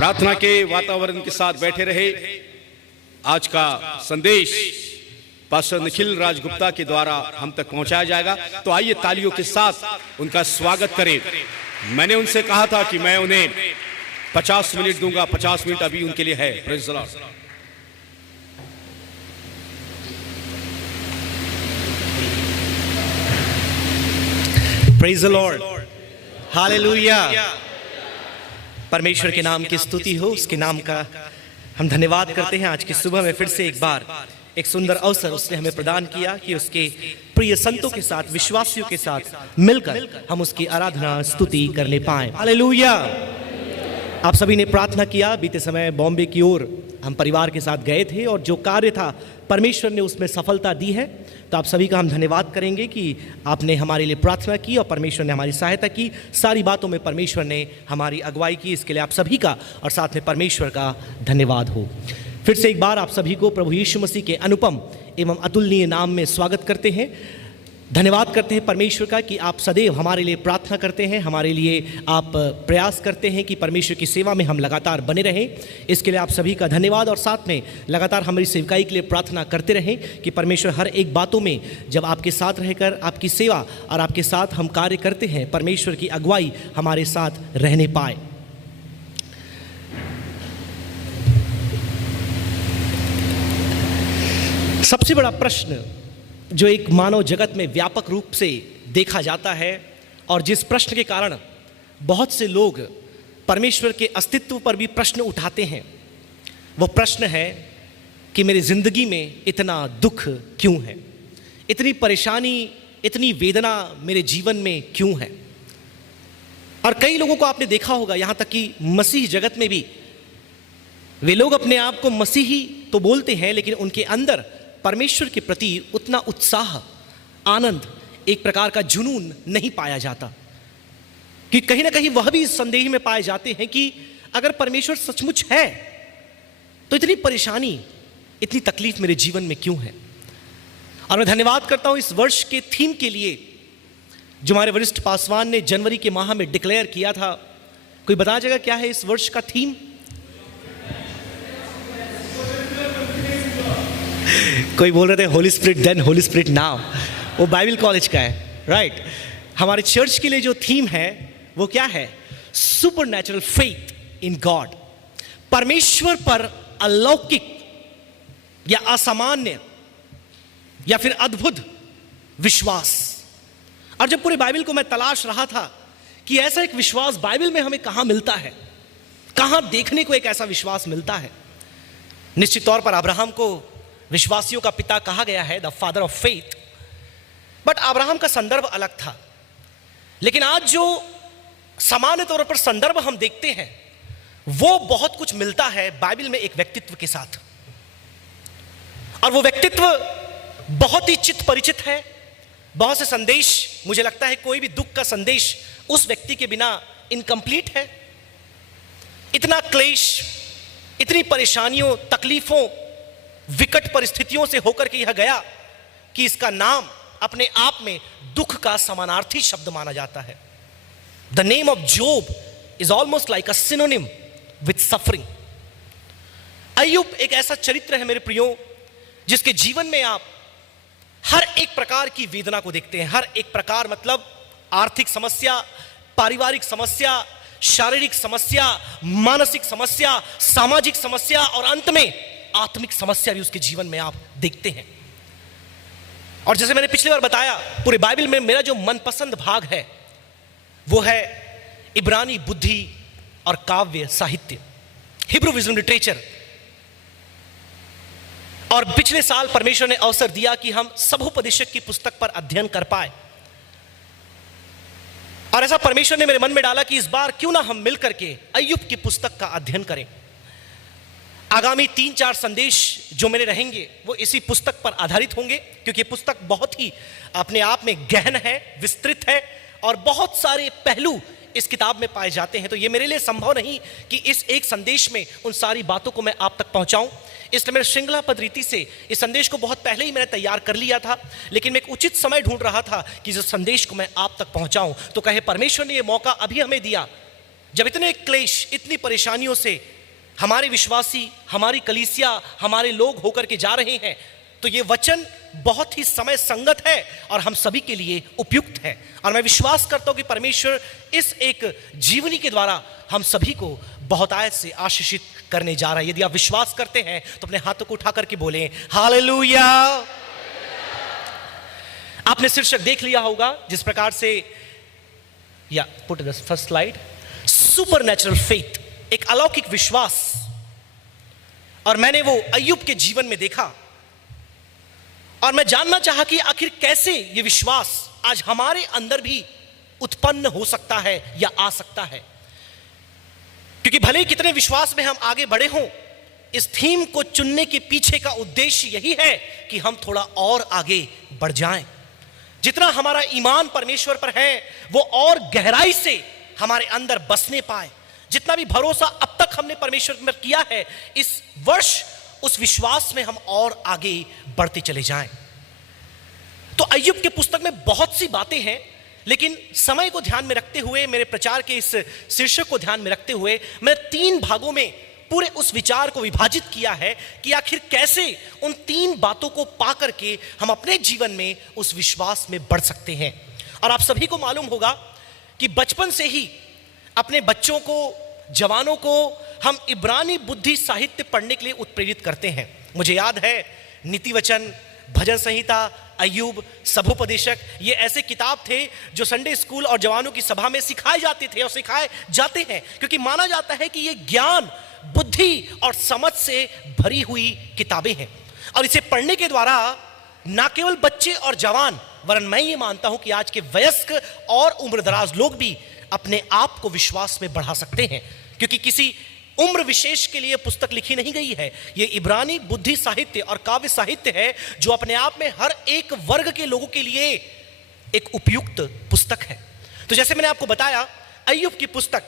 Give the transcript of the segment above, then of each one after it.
प्रार्थना के वातावरण के साथ बैठे रहे। आज का संदेश पास्टर निखिल राजगुप्ता के द्वारा हम तक पहुंचाया जाएगा। तो आइए तालियों के साथ उनका स्वागत करें। मैंने उनसे कहा था कि मैं उन्हें 50 मिनट दूंगा, 50 मिनट अभी उनके लिए है। Praise the Lord. Praise the Lord, hallelujah. परमेश्वर के नाम की स्तुति हो, उसके नाम का हम धन्यवाद करते हैं। आज की सुबह में फिर से एक बार एक सुंदर अवसर उसने हमें प्रदान किया कि उसके प्रिय संतों के साथ, विश्वासियों के साथ मिलकर हम उसकी आराधना स्तुति करने पाए। हालेलुया। आप सभी ने प्रार्थना किया। बीते समय बॉम्बे की ओर हम परिवार के साथ गए थे और जो कार्य था परमेश्वर ने उसमें सफलता दी है। तो आप सभी का हम धन्यवाद करेंगे कि आपने हमारे लिए प्रार्थना की और परमेश्वर ने हमारी सहायता की। सारी बातों में परमेश्वर ने हमारी अगुवाई की, इसके लिए आप सभी का और साथ में परमेश्वर का धन्यवाद हो। फिर से एक बार आप सभी को प्रभु यीशु मसीह के अनुपम एवं अतुलनीय नाम में स्वागत करते हैं। धन्यवाद करते हैं परमेश्वर का कि आप सदैव हमारे लिए प्रार्थना करते हैं, हमारे लिए आप प्रयास करते हैं कि परमेश्वर की सेवा में हम लगातार बने रहें। इसके लिए आप सभी का धन्यवाद और साथ में लगातार हमारी सेवकाई के लिए प्रार्थना करते रहें कि परमेश्वर हर एक बातों में जब आपके साथ रहकर आपकी सेवा और आपके साथ हम कार्य करते हैं, परमेश्वर की अगुवाई हमारे साथ रहने पाए। सबसे बड़ा प्रश्न जो एक मानव जगत में व्यापक रूप से देखा जाता है और जिस प्रश्न के कारण बहुत से लोग परमेश्वर के अस्तित्व पर भी प्रश्न उठाते हैं, वो प्रश्न है कि मेरी जिंदगी में इतना दुख क्यों है, इतनी परेशानी, इतनी वेदना मेरे जीवन में क्यों है। और कई लोगों को आपने देखा होगा, यहाँ तक कि मसीह जगत में भी वे लोग अपने आप को मसीही तो बोलते हैं, लेकिन उनके अंदर परमेश्वर के प्रति उतना उत्साह, आनंद, एक प्रकार का जुनून नहीं पाया जाता। कि कहीं ना कहीं वह भी इस संदेह में पाए जाते हैं कि अगर परमेश्वर सचमुच है तो इतनी परेशानी, इतनी तकलीफ मेरे जीवन में क्यों है। और मैं धन्यवाद करता हूं इस वर्ष के थीम के लिए जो हमारे वरिष्ठ पासवान ने जनवरी के माह में डिक्लेयर किया था। कोई बता जाएगा क्या है इस वर्ष का थीम? कोई बोल रहे थे holy spirit then, holy spirit now. वो बाइबल कॉलेज का है, राइट। हमारे चर्च के लिए जो थीम है वो क्या है? Supernatural faith in God. परमेश्वर पर अलौकिक या असामान्य या फिर अद्भुत विश्वास। और जब पूरे बाइबल को मैं तलाश रहा था कि ऐसा एक विश्वास बाइबल में हमें कहां मिलता है, कहां देखने को एक ऐसा विश्वास मिलता है। निश्चित तौर पर अब्राहम को विश्वासियों का पिता कहा गया है, the father of faith. But Abraham का संदर्भ अलग था। लेकिन आज जो सामान्य तौर पर संदर्भ हम देखते हैं वो बहुत कुछ मिलता है बाइबल में एक व्यक्तित्व के साथ। और वो व्यक्तित्व बहुत ही चित परिचित है। बहुत से संदेश, मुझे लगता है कोई भी दुख का संदेश उस व्यक्ति के बिना इनकम्प्लीट है। इतना क्लेश, इतनी परेशानियों, तकलीफों, विकट परिस्थितियों से होकर के यह गया कि इसका नाम अपने आप में दुख का समानार्थी शब्द माना जाता है। The name of Job is almost like a synonym with suffering. अय्यूब एक ऐसा चरित्र है मेरे प्रियो, जिसके जीवन में आप हर एक प्रकार की वेदना को देखते हैं। हर एक प्रकार मतलब आर्थिक समस्या, पारिवारिक समस्या, शारीरिक समस्या, मानसिक समस्या, सामाजिक समस्या और अंत में आत्मिक समस्या भी उसके जीवन में आप देखते हैं। और जैसे मैंने पिछली बार बताया, पूरे बाइबल में मेरा जो मनपसंद भाग है वो है इब्रानी बुद्धि और काव्य साहित्य, हिब्रू विजडम लिटरेचर। और पिछले साल परमेश्वर ने अवसर दिया कि हम सभोपदेशक की पुस्तक पर अध्ययन कर पाए। और ऐसा परमेश्वर ने मेरे मन में डाला कि इस बार क्यों ना हम मिलकर के अय्यूब की पुस्तक का अध्ययन करें। आगामी 3-4 संदेश जो मेरे रहेंगे वो इसी पुस्तक पर आधारित होंगे, क्योंकि पुस्तक बहुत ही अपने आप में गहन है, विस्तृत है और बहुत सारे पहलू इस किताब में पाए जाते हैं। तो ये मेरे लिए संभव नहीं कि इस एक संदेश में उन सारी बातों को मैं आप तक पहुंचाऊं। इसलिए मेरे श्रृंखलाबद्ध रीति से इस संदेश को बहुत पहले ही मैंने तैयार कर लिया था, लेकिन मैं एक उचित समय ढूंढ रहा था कि इस संदेश को मैं आप तक पहुंचाऊं। तो कहे परमेश्वर ने ये मौका अभी हमें दिया जब इतने क्लेश, इतनी परेशानियों से हमारे विश्वासी, हमारी कलीसिया, हमारे लोग होकर के जा रहे हैं, तो ये वचन बहुत ही समय संगत है और हम सभी के लिए उपयुक्त है। और मैं विश्वास करता हूं कि परमेश्वर इस एक जीवनी के द्वारा हम सभी को बहुत आयत से आशीषित करने जा रहा है। यदि आप विश्वास करते हैं तो अपने हाथों को उठा करके बोलें हालेलुया। आपने शीर्षक देख लिया होगा जिस प्रकार से, या put the first slide, super natural faith, एक अलौकिक विश्वास। और मैंने वो अय्यूब के जीवन में देखा और मैं जानना चाहा कि आखिर कैसे ये विश्वास आज हमारे अंदर भी उत्पन्न हो सकता है या आ सकता है। क्योंकि भले ही कितने विश्वास में हम आगे बढ़े हों, इस थीम को चुनने के पीछे का उद्देश्य यही है कि हम थोड़ा और आगे बढ़ जाएं। जितना हमारा ईमान परमेश्वर पर है वो और गहराई से हमारे अंदर बसने पाए। जितना भी भरोसा अब तक हमने परमेश्वर पर किया है, इस वर्ष उस विश्वास में हम और आगे बढ़ते चले जाएं। तो अय्यूब के पुस्तक में बहुत सी बातें हैं, लेकिन समय को ध्यान में रखते हुए, मेरे प्रचार के इस शीर्षक को ध्यान में रखते हुए, मैं 3 भागों में पूरे उस विचार को विभाजित किया है कि आखिर कैसे उन 3 बातों को पा करके हम अपने जीवन में उस विश्वास में बढ़ सकते हैं। और आप सभी को मालूम होगा कि बचपन से ही अपने बच्चों को, जवानों को हम इब्रानी बुद्धि साहित्य पढ़ने के लिए उत्प्रेरित करते हैं। मुझे याद है नीति वचन, भजन संहिता, अय्यूब, सभोपदेशक, ये ऐसे किताब थे जो संडे स्कूल और जवानों की सभा में सिखाए जाते थे और सिखाए जाते हैं, क्योंकि माना जाता है कि ये ज्ञान, बुद्धि और समझ से भरी हुई किताबें हैं। और इसे पढ़ने के द्वारा ना केवल बच्चे और जवान, वरन मैं ये मानता हूं कि आज के वयस्क और उम्रदराज लोग भी अपने आप को विश्वास में बढ़ा सकते हैं, क्योंकि किसी उम्र विशेष के लिए पुस्तक लिखी नहीं गई है। यह इब्रानी बुद्धि साहित्य और काव्य साहित्य है जो अपने आप में हर एक वर्ग के लोगों के लिए एक उपयुक्त पुस्तक है। तो जैसे मैंने आपको बताया, अय्यूब की पुस्तक,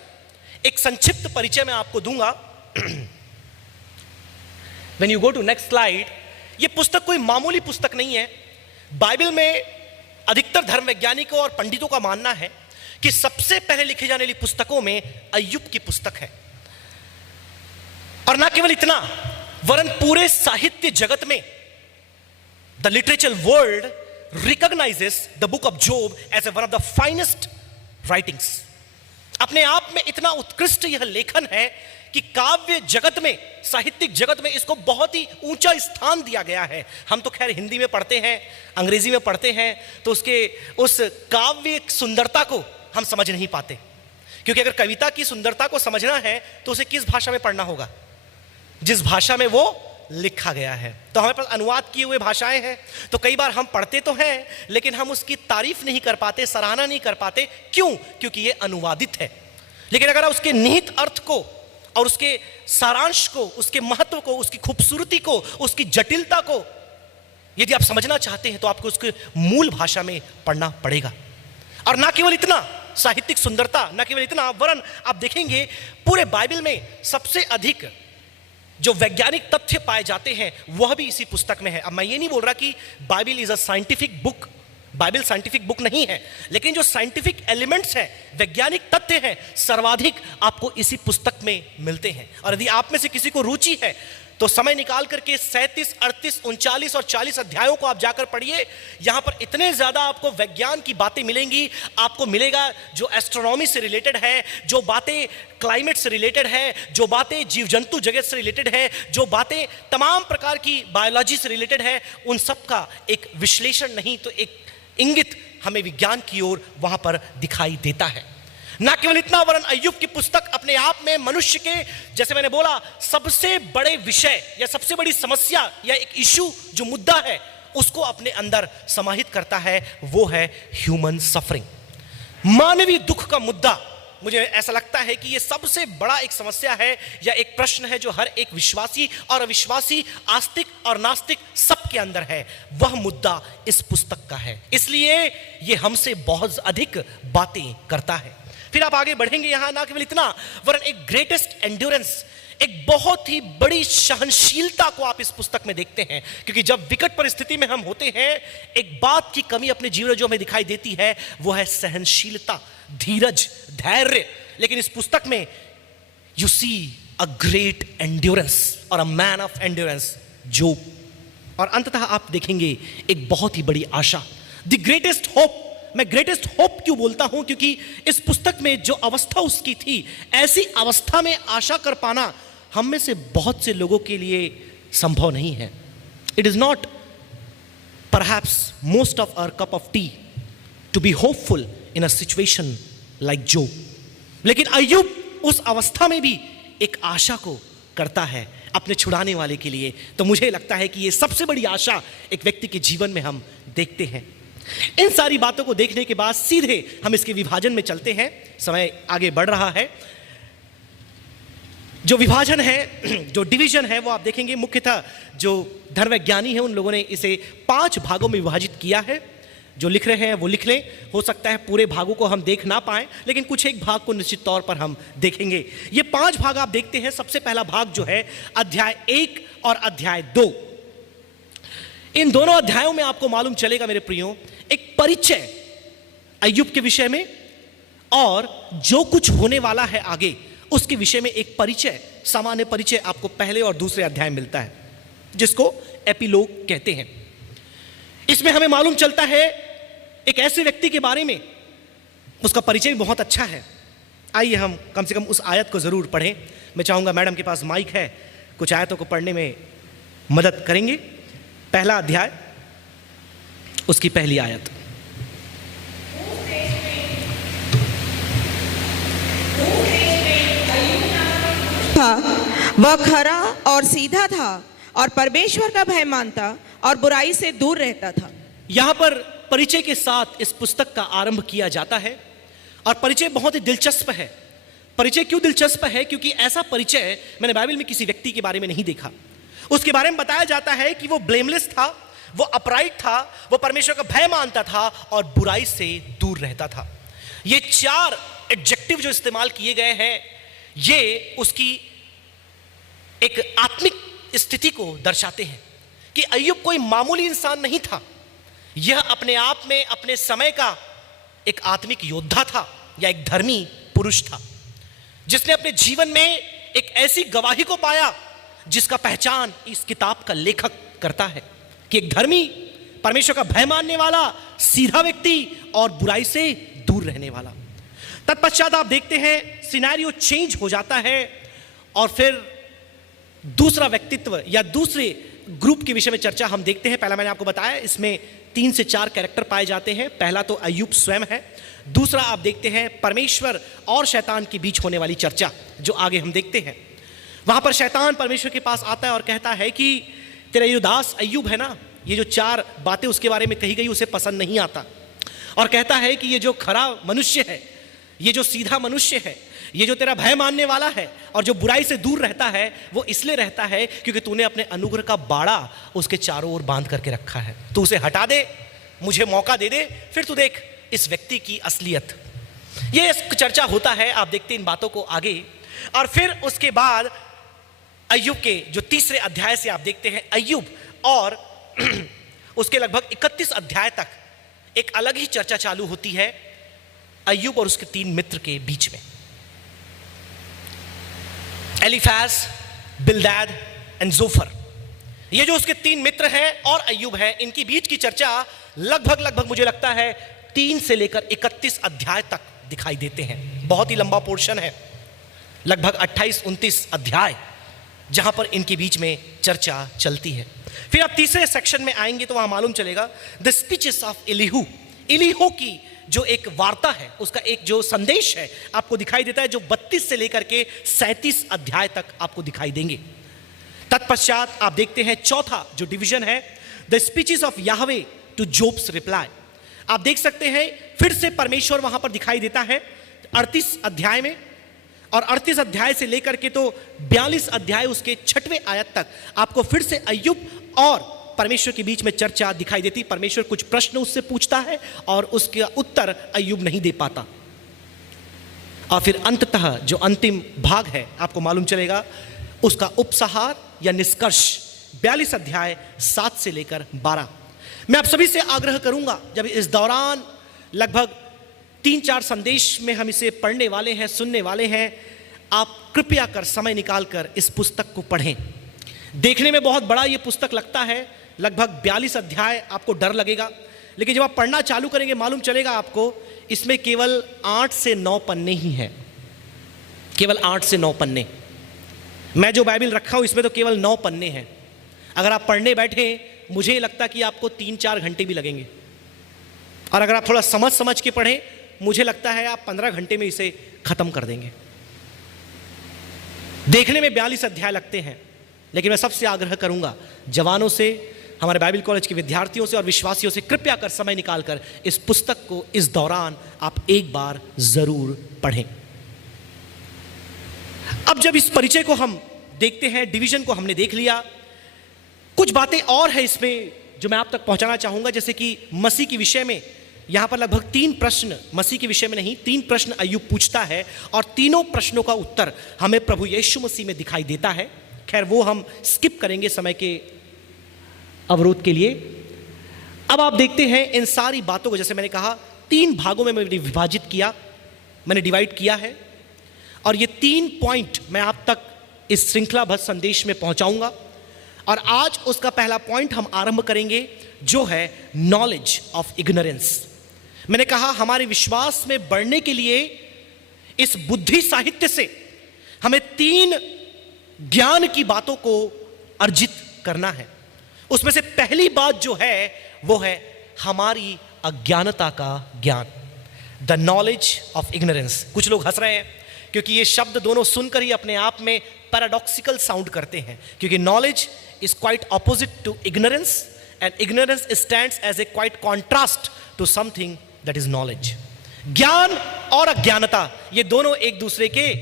एक संक्षिप्त परिचय मैं आपको दूंगा। When you go to next slide, यह पुस्तक कोई मामूली पुस्तक नहीं है। बाइबल में अधिकतर धर्म वैज्ञानिकों और पंडितों का मानना है कि सबसे पहले लिखे जाने वाली पुस्तकों में अय्यूब की पुस्तक है। और ना केवल इतना, वरन पूरे साहित्य जगत में the literature world recognises the book of Job as one of the finest writings. अपने आप में इतना उत्कृष्ट यह लेखन है कि काव्य जगत में, साहित्यिक जगत में इसको बहुत ही ऊंचा स्थान दिया गया है। हम तो खैर हिंदी में पढ़ते हैं, अंग्रेजी में पढ़ते हैं, तो उसके उस काव्य सुंदरता को हम समझ नहीं पाते, क्योंकि अगर कविता की सुंदरता को समझना है तो उसे किस भाषा में पढ़ना होगा? जिस भाषा में वो लिखा गया है। तो हमारे पास अनुवाद किए हुए भाषाएं हैं, तो कई बार हम पढ़ते तो हैं लेकिन हम उसकी तारीफ नहीं कर पाते, सराहना नहीं कर पाते। क्यों? क्योंकि ये अनुवादित है। लेकिन अगर आप उसके निहित अर्थ को और उसके सारांश को, उसके महत्व को, उसकी खूबसूरती को, उसकी जटिलता को यदि आप समझना चाहते हैं तो आपको उसके मूल भाषा में पढ़ना पड़ेगा। और ना केवल इतना साहित्यिक सुंदरता, ना केवल इतना, वरन आप देखेंगे पूरे बाइबल में सबसे अधिक जो वैज्ञानिक तथ्य पाए जाते हैं वह भी इसी पुस्तक में है। अब मैं ये नहीं बोल रहा कि Bible is a scientific book, Bible scientific book नहीं है, लेकिन जो साइंटिफिक एलिमेंट्स हैं, वैज्ञानिक तथ्य हैं, सर्वाधिक आपको इसी पुस्तक में मिलते हैं। और यदि आप में से किसी को रुचि है तो समय निकाल करके 37, 38, 39 और 40 अध्यायों को आप जाकर पढ़िए। यहां पर इतने ज्यादा आपको विज्ञान की बातें मिलेंगी। आपको मिलेगा जो एस्ट्रोनॉमी से रिलेटेड है, जो बातें क्लाइमेट से रिलेटेड है, जो बातें जीव जंतु जगत से रिलेटेड है, जो बातें तमाम प्रकार की बायोलॉजी से रिलेटेड है, उन सब का एक विश्लेषण नहीं तो एक इंगित हमें विज्ञान की ओर वहां पर दिखाई देता है। ना केवल इतना, वरन अय्यूब की पुस्तक अपने आप में मनुष्य के, जैसे मैंने बोला, सबसे बड़े विषय या सबसे बड़ी समस्या या एक इशू जो मुद्दा है उसको अपने अंदर समाहित करता है, वो है ह्यूमन सफरिंग, मानवीय दुख का मुद्दा। मुझे ऐसा लगता है कि ये सबसे बड़ा एक समस्या है या एक प्रश्न है जो हर एक विश्वासी और अविश्वासी, आस्तिक और नास्तिक सबके अंदर है। वह मुद्दा इस पुस्तक का है, इसलिए ये हमसे बहुत अधिक बातें करता है। फिर आप आगे बढ़ेंगे, यहां ना केवल इतना, वरन एक ग्रेटेस्ट एंड्योरेंस, एक बहुत ही बड़ी सहनशीलता को आप इस पुस्तक में देखते हैं, क्योंकि जब विकट परिस्थिति में हम होते हैं, एक बात की कमी अपने जीवन में जो हमें दिखाई देती है वो है सहनशीलता, धीरज, धैर्य। लेकिन इस पुस्तक में you see a great endurance और a man of endurance, Job. और अंततः आप देखेंगे एक बहुत ही बड़ी आशा, द ग्रेटेस्ट होप। मैं ग्रेटेस्ट होप क्यों बोलता हूं? क्योंकि इस पुस्तक में जो अवस्था उसकी थी, ऐसी अवस्था में आशा कर पाना हम में से बहुत से लोगों के लिए संभव नहीं है। It is not perhaps most of our cup of tea to be hopeful in a situation like Job. लेकिन अय्यूब उस अवस्था में भी एक आशा को करता है अपने छुड़ाने वाले के लिए। तो मुझे लगता है कि ये सबसे बड़ी आशा एक व्यक्ति के जीवन में हम देखते हैं। इन सारी बातों को देखने के बाद सीधे हम इसके विभाजन में चलते हैं। समय आगे बढ़ रहा है। जो विभाजन है, जो डिवीजन है, वो आप देखेंगे मुख्यतः जो धर्मवैज्ञानी हैं उन लोगों ने इसे 5 भागों में विभाजित किया है। जो लिख रहे हैं वो लिख लें, हो सकता है पूरे भागों को हम देख ना पाएं, लेकिन कुछ एक भाग को निश्चित तौर पर हम देखेंगे। ये 5 भाग आप देखते हैं। सबसे पहला भाग जो है अध्याय 1 और अध्याय 2। इन दोनों अध्यायों में आपको मालूम चलेगा मेरे प्रियो, एक परिचय अय्यूब के विषय में और जो कुछ होने वाला है आगे उसके विषय में एक परिचय, सामान्य परिचय आपको पहले और दूसरे अध्याय में मिलता है, जिसको एपिलोग कहते हैं। इसमें हमें मालूम चलता है एक ऐसे व्यक्ति के बारे में, उसका परिचय भी बहुत अच्छा है। आइए हम कम से कम उस आयत को जरूर पढ़ें। मैं चाहूंगा मैडम के पास माइक है, कुछ आयतों को पढ़ने में मदद करेंगे। पहला अध्याय, उसकी पहली आयत। वह खरा और सीधा था और परमेश्वर का भय मानता और बुराई से दूर रहता था। यहां पर परिचय के साथ इस पुस्तक का आरंभ किया जाता है और परिचय बहुत ही दिलचस्प है। परिचय क्यों दिलचस्प है? क्योंकि ऐसा परिचय मैंने बाइबल में किसी व्यक्ति के बारे में नहीं देखा। उसके बारे में बताया जाता है कि वो ब्लेमलेस था, वो अपराइट था, वो परमेश्वर का भय मानता था और बुराई से दूर रहता था। ये 4 एडजेक्टिव जो इस्तेमाल किए गए हैं, ये उसकी एक आत्मिक स्थिति को दर्शाते हैं कि अय्यूब कोई मामूली इंसान नहीं था। यह अपने आप में अपने समय का एक आत्मिक योद्धा था या एक धर्मी पुरुष था, जिसने अपने जीवन में एक ऐसी गवाही को पाया जिसका पहचान इस किताब का लेखक करता है कि एक धर्मी, परमेश्वर का भय मानने वाला, सीधा व्यक्ति और बुराई से दूर रहने वाला। तत्पश्चात आप देखते हैं सिनेरियो चेंज हो जाता है और फिर दूसरा व्यक्तित्व या दूसरे ग्रुप के विषय में चर्चा हम देखते हैं। पहला मैंने आपको बताया, इसमें 3 से 4 कैरेक्टर पाए जाते हैं। पहला तो अय्यूब स्वयं है। दूसरा आप देखते हैं परमेश्वर और शैतान के बीच होने वाली चर्चा, जो आगे हम देखते हैं। वहां पर शैतान परमेश्वर के पास आता है और कहता है कि तेरा ये दास अय्यूब है ना, ये जो 4 बातें उसके बारे में कही गई उसे पसंद नहीं आता, और कहता है कि ये जो खरा मनुष्य है, ये जो सीधा मनुष्य है, ये जो तेरा भय मानने वाला है और जो बुराई से दूर रहता है, वो इसलिए रहता है क्योंकि तूने अपने अनुग्रह का बाड़ा उसके चारों ओर बांध करके रखा है। तू उसे हटा दे, मुझे मौका दे दे, फिर तू देख इस व्यक्ति की असलियत। ये चर्चा होता है, आप देखते हैं इन बातों को आगे। और फिर उसके बाद अय्यूब के जो 3रे अध्याय से आप देखते हैं अय्यूब और उसके लगभग 31 अध्याय तक एक अलग ही चर्चा चालू होती है अय्यूब और उसके 3 मित्र के बीच में, एलीफाज, बिल्दाद एंड जोफर। ये जो उसके 3 मित्र हैं और अय्यूब है, इनकी बीच की चर्चा लगभग मुझे लगता है 3 से लेकर 31 अध्याय तक दिखाई देते हैं। बहुत ही लंबा पोर्शन है, लगभग 28-29 अध्याय, जहां पर इनके बीच में चर्चा चलती है। फिर आप 3रे सेक्शन में आएंगे तो वहां मालूम चलेगा the speeches of Elihu. Elihu की जो एक वार्ता है, उसका एक जो संदेश है आपको दिखाई देता है, जो 32 से लेकर के 37 अध्याय तक आपको दिखाई देंगे। तत्पश्चात आप देखते हैं 4था जो डिवीजन है, the speeches of Yahweh to Job's reply. आप देख सकते हैं फिर से परमेश्वर वहां पर दिखाई देता है 38 अध्याय में, और 38 अध्याय से लेकर के तो 42 अध्याय उसके 6वें आयत तक आपको फिर से अय्यूब और परमेश्वर के बीच में चर्चा दिखाई देती। परमेश्वर कुछ प्रश्न उससे पूछता है और उसका उत्तर अय्यूब नहीं दे पाता। और फिर अंततः जो अंतिम भाग है आपको मालूम चलेगा उसका उपसंहार या निष्कर्ष 42 अध्याय 7 से लेकर 12। मैं आप सभी से आग्रह करूंगा, जब इस दौरान लगभग 3-4 संदेश में हम इसे पढ़ने वाले हैं, सुनने वाले हैं, आप कृपया कर समय निकालकर इस पुस्तक को पढ़ें। देखने में बहुत बड़ा ये पुस्तक लगता है, लगभग 42 अध्याय, आपको डर लगेगा, लेकिन जब आप पढ़ना चालू करेंगे मालूम चलेगा आपको इसमें केवल 8 से 9 पन्ने ही हैं, केवल 8 से 9 पन्ने। मैं जो बाइबल रखा हूं इसमें तो केवल 9 पन्ने हैं। अगर आप पढ़ने बैठे मुझे लगता कि आपको 3-4 घंटे भी लगेंगे, और अगर आप थोड़ा समझ के पढ़ें मुझे लगता है आप 15 घंटे में इसे खत्म कर देंगे। देखने में 42 अध्याय लगते हैं, लेकिन मैं सबसे आग्रह करूंगा, जवानों से, हमारे बाइबल कॉलेज के विद्यार्थियों से और विश्वासियों से, कृपया कर समय निकालकर इस पुस्तक को इस दौरान आप एक बार जरूर पढ़ें। अब जब इस परिचय को हम देखते हैं, डिवीजन को हमने देख लिया, कुछ बातें और है इसमें जो मैं आप तक पहुंचाना चाहूंगा, जैसे कि मसीह के विषय में यहां पर लगभग 3 प्रश्न, मसीह के विषय में नहीं, 3 प्रश्न अय्यूब पूछता है, और तीनों प्रश्नों का उत्तर हमें प्रभु यीशु मसीह में दिखाई देता है। खैर वो हम स्किप करेंगे समय के अवरोध के लिए। अब आप देखते हैं इन सारी बातों को, जैसे मैंने कहा 3 भागों में मैंने विभाजित किया, मैंने डिवाइड किया है, और ये 3 पॉइंट मैं आप तक इस श्रृंखलाबद्ध संदेश में पहुंचाऊंगा। और आज उसका पहला पॉइंट हम आरंभ करेंगे, जो है नॉलेज ऑफ इग्नोरेंस। मैंने कहा हमारे विश्वास में बढ़ने के लिए इस बुद्धि साहित्य से हमें 3 ज्ञान की बातों को अर्जित करना है। उसमें से पहली बात जो है वो है हमारी अज्ञानता का ज्ञान, द नॉलेज ऑफ इग्नोरेंस। कुछ लोग हंस रहे हैं क्योंकि ये शब्द दोनों सुनकर ही अपने आप में पैराडॉक्सिकल साउंड करते हैं, क्योंकि knowledge is quite opposite to ignorance, and ignorance stands as a quite contrast to something that is knowledge. ज्ञान और अज्ञानता ये दोनों एक दूसरे के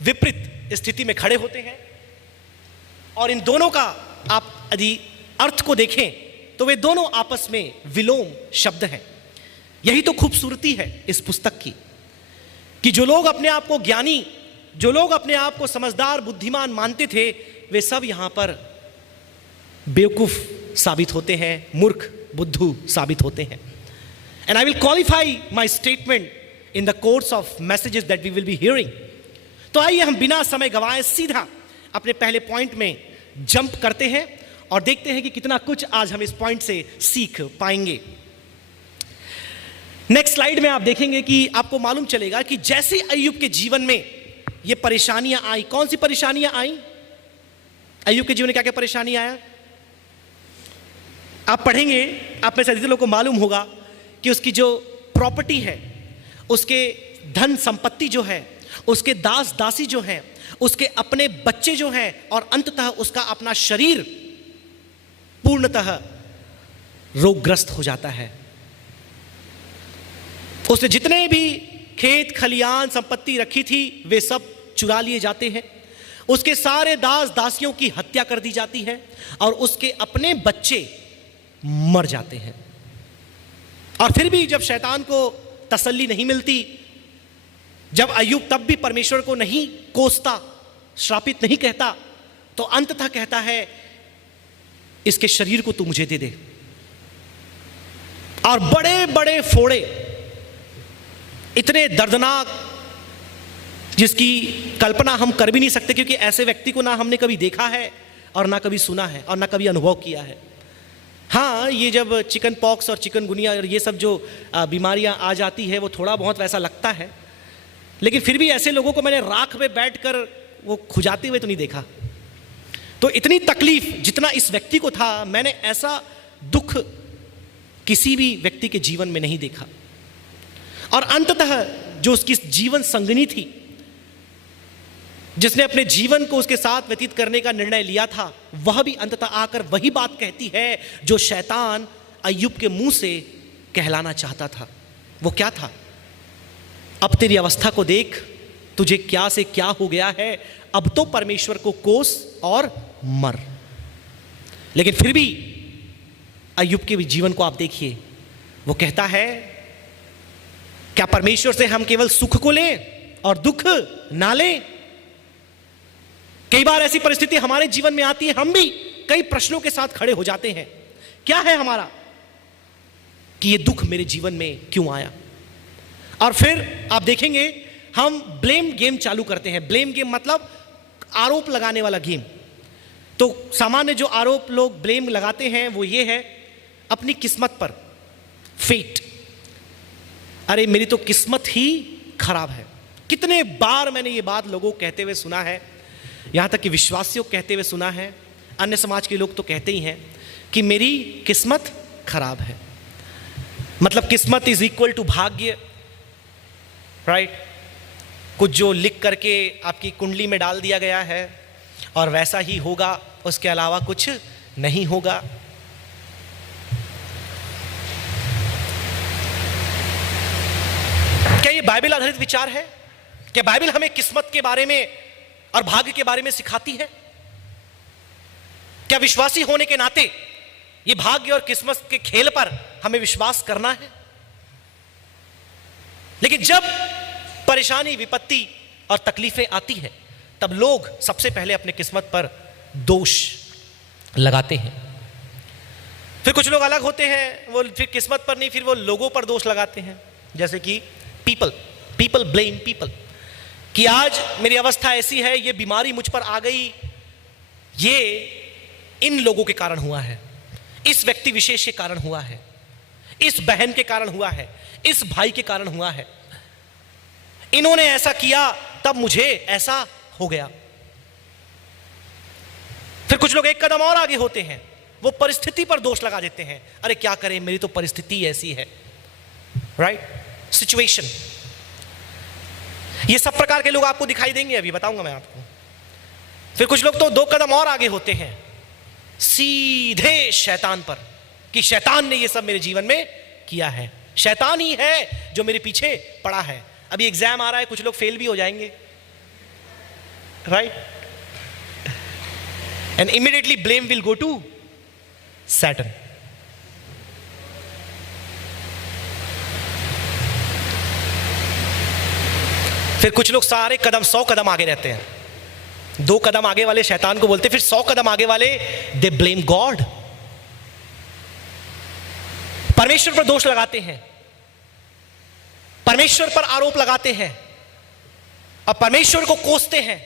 विपरीत स्थिति में खड़े होते हैं, और इन दोनों का आप यदि अर्थ को देखें तो वे दोनों आपस में विलोम शब्द हैं। यही तो खूबसूरती है इस पुस्तक की, कि जो लोग अपने आप को ज्ञानी, जो लोग अपने आप को समझदार, बुद्धिमान मानते थे, वे सब यहां पर बेवकूफ साबित होते हैं, मूर्ख, बुद्धू साबित होते हैं। And I will qualify my statement in the course of messages that we will be hearing. तो आइए हम बिना समय गंवाए सीधा अपने पहले पॉइंट में जंप करते हैं और देखते हैं कि कितना कुछ आज हम इस पॉइंट से सीख पाएंगे। नेक्स्ट स्लाइड में आप देखेंगे कि आपको मालूम चलेगा कि जैसे अय्यूब के जीवन में ये परेशानियां आई, कौन सी परेशानियां आई, अय्यूब के जीवन में क्या क्या परेशानी आया, आप पढ़ेंगे, आप में से अधिकतर लोगों को मालूम होगा कि उसकी जो प्रॉपर्टी है, उसके धन संपत्ति जो है, उसके दास दासी जो हैं, उसके अपने बच्चे जो हैं, और अंततः उसका अपना शरीर पूर्णतः रोगग्रस्त हो जाता है। उसने जितने भी खेत खलियान संपत्ति रखी थी वे सब चुरा लिए जाते हैं, उसके सारे दास दासियों की हत्या कर दी जाती है, और उसके अपने बच्चे मर जाते हैं। और फिर भी जब शैतान को तसल्ली नहीं मिलती, जब अय्यूब तब भी परमेश्वर को नहीं कोसता, श्रापित नहीं कहता, तो अंततः कहता है इसके शरीर को तू मुझे दे दे। और बड़े बड़े फोड़े, इतने दर्दनाक, जिसकी कल्पना हम कर भी नहीं सकते, क्योंकि ऐसे व्यक्ति को ना हमने कभी देखा है और ना कभी सुना है और ना कभी अनुभव किया है। हाँ, ये जब चिकन पॉक्स और चिकनगुनिया और ये सब जो बीमारियां आ जाती है वो थोड़ा बहुत वैसा लगता है, लेकिन फिर भी ऐसे लोगों को मैंने राख में बैठकर वो खुजाते हुए तो नहीं देखा। तो इतनी तकलीफ जितना इस व्यक्ति को था, मैंने ऐसा दुख किसी भी व्यक्ति के जीवन में नहीं देखा। और अंततः जो उसकी जीवन संगिनी थी, जिसने अपने जीवन को उसके साथ व्यतीत करने का निर्णय लिया था, वह भी अंततः आकर वही बात कहती है जो शैतान अय्यूब के मुंह से कहलाना चाहता था। वो क्या था? अब तेरी अवस्था को देख, तुझे क्या से क्या हो गया है, अब तो परमेश्वर को कोस और मर। लेकिन फिर भी अय्यूब के जीवन को आप देखिए, वो कहता है क्या परमेश्वर से हम केवल सुख को लें और दुख ना लें? कई बार ऐसी परिस्थिति हमारे जीवन में आती है, हम भी कई प्रश्नों के साथ खड़े हो जाते हैं। क्या है हमारा कि ये दुख मेरे जीवन में क्यों आया? और फिर आप देखेंगे हम ब्लेम गेम चालू करते हैं। ब्लेम गेम मतलब आरोप लगाने वाला गेम। तो सामान्य जो आरोप लोग ब्लेम लगाते हैं वो ये है अपनी किस्मत पर, फेट। अरे मेरी तो किस्मत ही खराब है। कितने बार मैंने ये बात लोगों को कहते हुए सुना है, यहां तक कि विश्वासियों को कहते हुए सुना है, अन्य समाज के लोग तो कहते ही हैं कि मेरी किस्मत खराब है। मतलब किस्मत इज इक्वल टू भाग्य, राइट? कुछ जो लिख करके आपकी कुंडली में डाल दिया गया है और वैसा ही होगा, उसके अलावा कुछ नहीं होगा। क्या ये बाइबल आधारित विचार है? क्या बाइबल हमें किस्मत के बारे में और भाग्य के बारे में सिखाती है? क्या विश्वासी होने के नाते ये भाग्य और किस्मत के खेल पर हमें विश्वास करना है? लेकिन जब परेशानी, विपत्ति और तकलीफें आती हैं, तब लोग सबसे पहले अपने किस्मत पर दोष लगाते हैं। फिर कुछ लोग अलग होते हैं, वो फिर किस्मत पर नहीं, फिर वो लोगों पर दोष लगाते हैं। जैसे कि पीपल ब्लेम पीपल, कि आज मेरी अवस्था ऐसी है, ये बीमारी मुझ पर आ गई, ये इन लोगों के कारण हुआ है, इस व्यक्ति विशेष के कारण हुआ है, इस बहन के कारण हुआ है, इस भाई के कारण हुआ है, इन्होंने ऐसा किया तब मुझे ऐसा हो गया। फिर कुछ लोग एक कदम और आगे होते हैं, वो परिस्थिति पर दोष लगा देते हैं। अरे क्या करें, मेरी तो परिस्थिति ऐसी है, राइट? सिचुएशन। ये सब प्रकार के लोग आपको दिखाई देंगे, अभी बताऊंगा मैं आपको। फिर कुछ लोग तो दो कदम और आगे होते हैं, सीधे शैतान पर, कि शैतान ने ये सब मेरे जीवन में किया है, शैतान ही है जो मेरे पीछे पड़ा है। अभी एग्जाम आ रहा है, कुछ लोग फेल भी हो जाएंगे, right? And immediately blame will go to Satan. फिर कुछ लोग सारे कदम 100 कदम आगे रहते हैं। 2 कदम आगे वाले शैतान को बोलते, फिर 100 कदम आगे वाले दे ब्लेम गॉड, परमेश्वर पर दोष लगाते हैं, परमेश्वर पर आरोप लगाते हैं और परमेश्वर को कोसते हैं,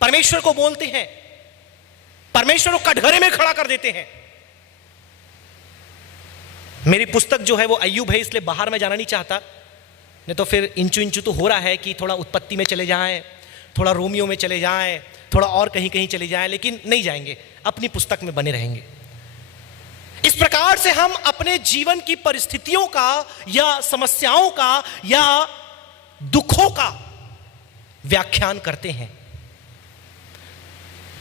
परमेश्वर को बोलते हैं, परमेश्वर को कटघरे में खड़ा कर देते हैं। मेरी पुस्तक जो है वो अय्यूब है, इसलिए बाहर में जाना नहीं चाहता, नहीं तो फिर इंचू इंचू तो हो रहा है कि थोड़ा उत्पत्ति में चले जाएं, थोड़ा रोमियो में चले जाएं, थोड़ा और कहीं कहीं चले जाएं, लेकिन नहीं जाएंगे, अपनी पुस्तक में बने रहेंगे। इस प्रकार से हम अपने जीवन की परिस्थितियों का या समस्याओं का या दुखों का व्याख्यान करते हैं।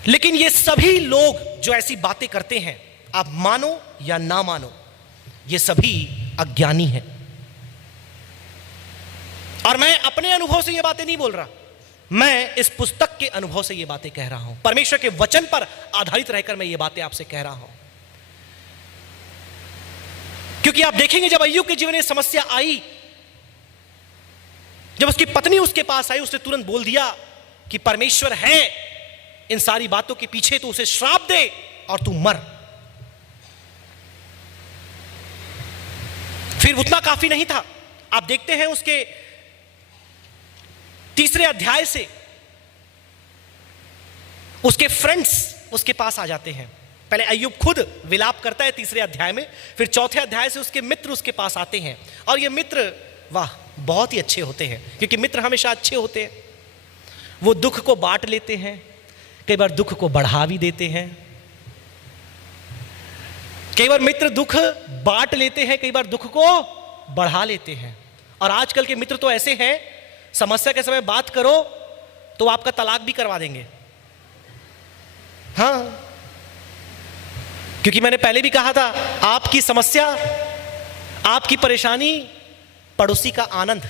लेकिन ये सभी लोग जो ऐसी बातें करते हैं, आप मानो या ना मानो, ये सभी अज्ञानी हैं। और मैं अपने अनुभव से ये बातें नहीं बोल रहा, मैं इस पुस्तक के अनुभव से ये बातें कह रहा हूं, परमेश्वर के वचन पर आधारित रहकर मैं ये बातें आपसे कह रहा हूं। क्योंकि आप देखेंगे जब अय्यूब के जीवन में समस्या आई, जब उसकी पत्नी उसके पास आई, उसने तुरंत बोल दिया कि परमेश्वर है इन सारी बातों के पीछे, तो उसे श्राप दे और तू मर। फिर उतना काफी नहीं था, आप देखते हैं उसके 3 अध्याय से उसके फ्रेंड्स उसके पास आ जाते हैं। पहले अय्यूब खुद विलाप करता है 3 अध्याय में, फिर 4 अध्याय से उसके मित्र उसके पास आते हैं। और ये मित्र, वाह, बहुत ही अच्छे होते हैं, क्योंकि मित्र हमेशा अच्छे होते हैं। वो दुख को बांट लेते हैं, कई बार दुख को बढ़ा भी देते हैं। कई बार मित्र दुख बांट लेते हैं, कई बार दुख को बढ़ा लेते हैं। और आजकल के मित्र तो ऐसे हैं, समस्या के समय बात करो तो आपका तलाक भी करवा देंगे। हाँ, क्योंकि मैंने पहले भी कहा था, आपकी समस्या, आपकी परेशानी, पड़ोसी का आनंद।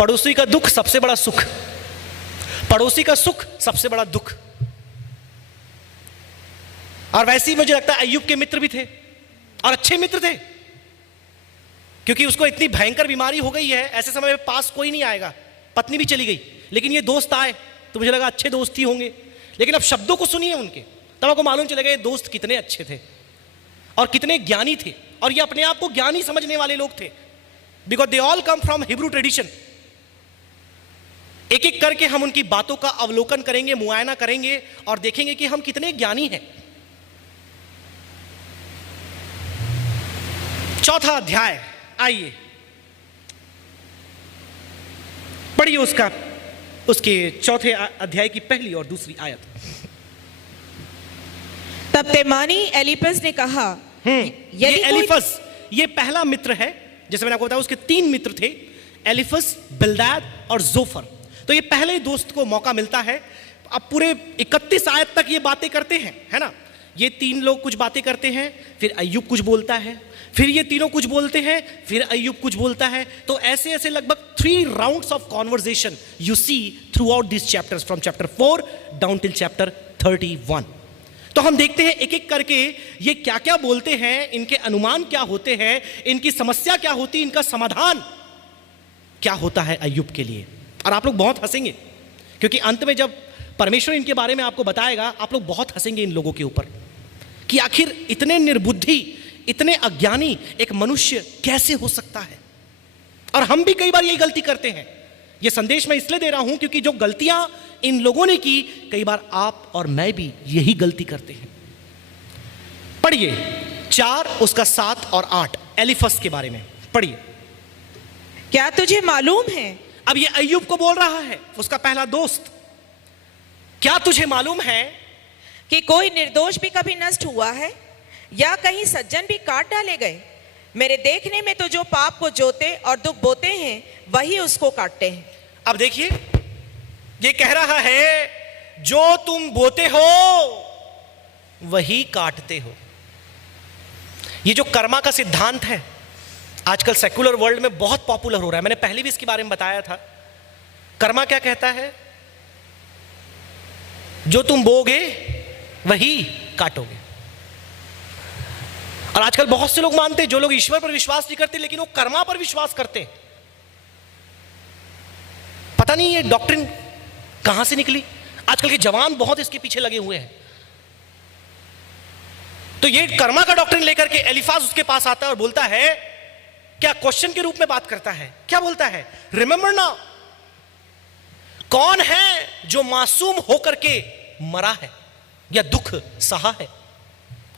पड़ोसी का दुख सबसे बड़ा सुख, पड़ोसी का सुख सबसे बड़ा दुख। और वैसे ही मुझे लगता है अय्यूब के मित्र भी थे और अच्छे मित्र थे, क्योंकि उसको इतनी भयंकर बीमारी हो गई है, ऐसे समय में पास कोई नहीं आएगा, पत्नी भी चली गई, लेकिन ये दोस्त आए तो मुझे लगा अच्छे दोस्त ही होंगे। लेकिन अब शब्दों को सुनिए उनके, तब आपको मालूम चलेगा ये दोस्त कितने अच्छे थे और कितने ज्ञानी थे, और ये अपने आप को ज्ञानी समझने वाले लोग थे, because they all come from Hebrew tradition. एक एक करके हम उनकी बातों का अवलोकन करेंगे, मुआयना करेंगे और देखेंगे कि हम कितने ज्ञानी हैं। चौथा अध्याय, आइए पढ़िए उसके चौथे अध्याय की पहली और दूसरी आयत। तब तेमानी एलिपस ने कहा, ये यदि कोई एलिफस ये पहला मित्र है, जैसे मैंने आपको बताया उसके 3 मित्र थे, एलिफस, बिल्दाद और जोफर। तो ये पहले दोस्त को मौका मिलता है। अब पूरे 31 आयत तक ये बातें करते हैं, है ना। ये 3 लोग कुछ बातें करते हैं, फिर अय्यूब कुछ बोलता है, फिर ये तीनों कुछ बोलते हैं, फिर अय्यूब कुछ बोलता है। तो ऐसे ऐसे लगभग 3 rounds of conversation you see throughout this chapters, from chapter 4 down till chapter 31। तो हम देखते हैं एक एक करके ये क्या क्या बोलते हैं, इनके अनुमान क्या होते हैं, इनकी समस्या क्या होती है, इनका समाधान क्या होता है अय्यूब के लिए। और आप लोग बहुत हंसेंगे, क्योंकि अंत में जब परमेश्वर इनके बारे में आपको बताएगा, आप लोग बहुत हंसेंगे इन लोगों के ऊपर कि आखिर इतने निर्बुद्धि, इतने अज्ञानी एक मनुष्य कैसे हो सकता है। और हम भी कई बार यही गलती करते हैं। यह संदेश मैं इसलिए दे रहा हूं क्योंकि जो गलतियां इन लोगों ने की, कई बार आप और मैं भी यही गलती करते हैं। पढ़िए 4 उसका 7 और 8 एलिफस के बारे में पढ़िए। क्या तुझे मालूम है? अब ये अय्यूब को बोल रहा है, उसका पहला दोस्त। क्या तुझे मालूम है कि कोई निर्दोष भी कभी नष्ट हुआ है, या कहीं सज्जन भी काट डाले गए? मेरे देखने में तो जो पाप को जोते और दुख बोते हैं, वही उसको काटते हैं। अब देखिए, ये कह रहा है जो तुम बोते हो वही काटते हो। ये जो कर्मा का सिद्धांत है, आजकल सेकुलर वर्ल्ड में बहुत पॉपुलर हो रहा है। मैंने पहले भी इसके बारे में बताया था। कर्मा क्या कहता है? जो तुम बोगे वही काटोगे। और आजकल बहुत से लोग मानते हैं, जो लोग ईश्वर पर विश्वास नहीं करते, लेकिन वो कर्मा पर विश्वास करते हैं। पता नहीं ये डॉक्ट्रिन कहां से निकली। आजकल के जवान बहुत इसके पीछे लगे हुए हैं। तो ये कर्मा का डॉक्ट्रिन लेकर के एलिफाज उसके पास आता है और बोलता है, क्या क्वेश्चन के रूप में बात करता है। क्या बोलता है? रिमेंबर नाउ, कौन है जो मासूम होकर के मरा है या दुख सहा है?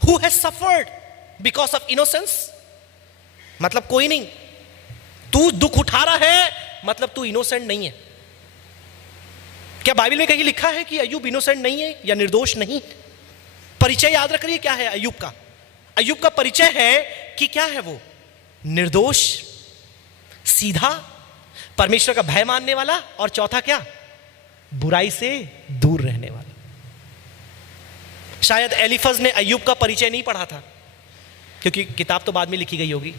Who has suffered because of innocence? मतलब कोई नहीं। तू दुख उठा रहा है, मतलब तू इनोसेंट नहीं है। क्या बाइबल में कहीं लिखा है कि अय्यूब इनोसेंट नहीं है या निर्दोष नहीं? परिचय याद रखिए क्या है अय्यूब का। अय्यूब का परिचय है कि क्या है वो? निर्दोष, सीधा, परमेश्वर का भय मानने वाला, और चौथा क्या? बुराई से दूर रहने वाला। शायद एलिफज ने अय्यूब का परिचय नहीं पढ़ा था, क्योंकि किताब तो बाद में लिखी गई होगी।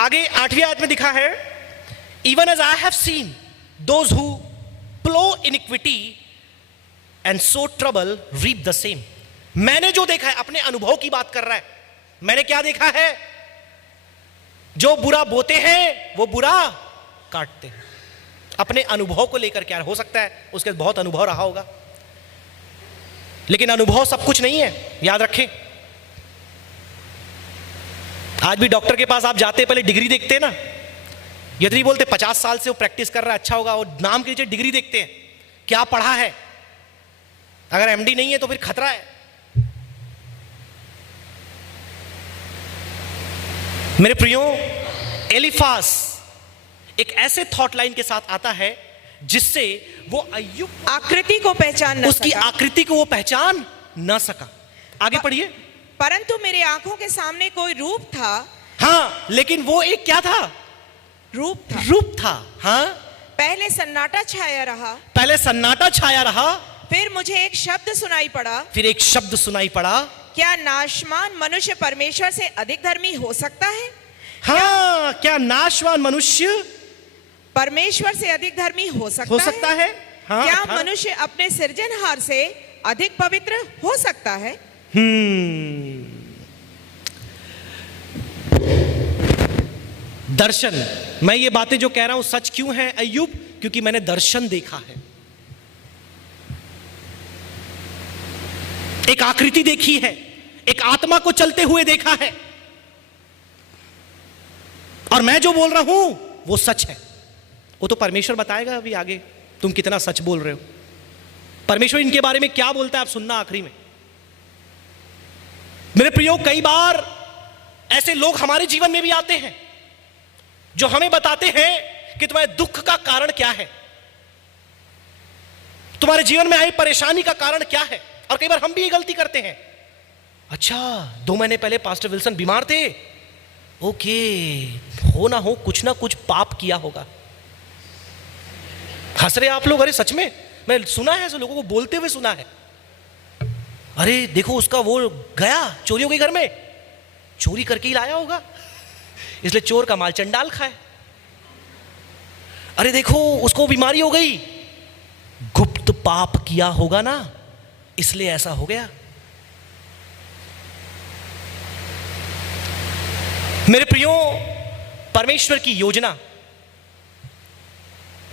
आगे 8वीं आयत में दिखा है, even as I have seen those who plough iniquity and sow trouble reap the same. मैंने जो देखा है, अपने अनुभव की बात कर रहा है। मैंने क्या देखा है? जो बुरा बोते हैं वो बुरा काटते हैं। अपने अनुभव को लेकर क्या हो सकता है उसके बहुत अनुभव रहा होगा, लेकिन अनुभव सब कुछ नहीं है, याद रखें। आज भी डॉक्टर के पास आप जाते हैं, पहले डिग्री देखते हैं ना। ये नहीं बोलते 50 साल से वो प्रैक्टिस कर रहा है, अच्छा होगा। वो नाम के नीचे डिग्री देखते हैं, क्या पढ़ा है। अगर एमडी नहीं है तो फिर खतरा है। मेरे प्रियो, एलिफास एक ऐसे थॉट लाइन के साथ आता है जिससे वो अय्यूब आकृति को पहचान न उसकी सका। आकृति को वो पहचान न सका। आगे पढ़िए। परंतु मेरे आंखों के सामने कोई रूप था। हाँ, लेकिन वो एक क्या था? रूप था। रूप था। हाँ, पहले सन्नाटा छाया रहा, पहले सन्नाटा छाया रहा, फिर मुझे एक शब्द सुनाई पड़ा। फिर एक शब्द सुनाई पड़ा। क्या नाशवान मनुष्य परमेश्वर से अधिक धर्मी हो सकता है? हाँ, क्या नाशवान मनुष्य परमेश्वर से अधिक धर्मी हो सकता है? हाँ, क्या मनुष्य अपने सृजनहार से अधिक पवित्र हो सकता है? दर्शन। मैं ये बातें जो कह रहा हूं सच क्यों है अय्यूब? क्योंकि मैंने दर्शन देखा है, एक आकृति देखी है, एक आत्मा को चलते हुए देखा है, और मैं जो बोल रहा हूं वो सच है। वो तो परमेश्वर बताएगा अभी आगे तुम कितना सच बोल रहे हो। परमेश्वर इनके बारे में क्या बोलता है आप सुनना आखिरी में। मेरे प्रियो, कई बार ऐसे लोग हमारे जीवन में भी आते हैं जो हमें बताते हैं कि तुम्हारे दुख का कारण क्या है, तुम्हारे जीवन में आई परेशानी का कारण क्या है। और कई बार हम भी ये गलती करते हैं, अच्छा 2 महीने पहले पास्टर विल्सन बीमार थे, ओके, हो ना हो कुछ ना कुछ पाप किया होगा। हंस रहे आप लोग, अरे सच में मैं सुना है, ऐसे लोगों को बोलते हुए सुना है, अरे देखो उसका वो गया, चोरी हो गई घर में, चोरी करके ही लाया होगा इसलिए चोर का माल चंडाल खाए। अरे देखो उसको बीमारी हो गई, गुप्त पाप किया होगा ना इसलिए ऐसा हो गया। मेरे प्रियो, परमेश्वर की योजना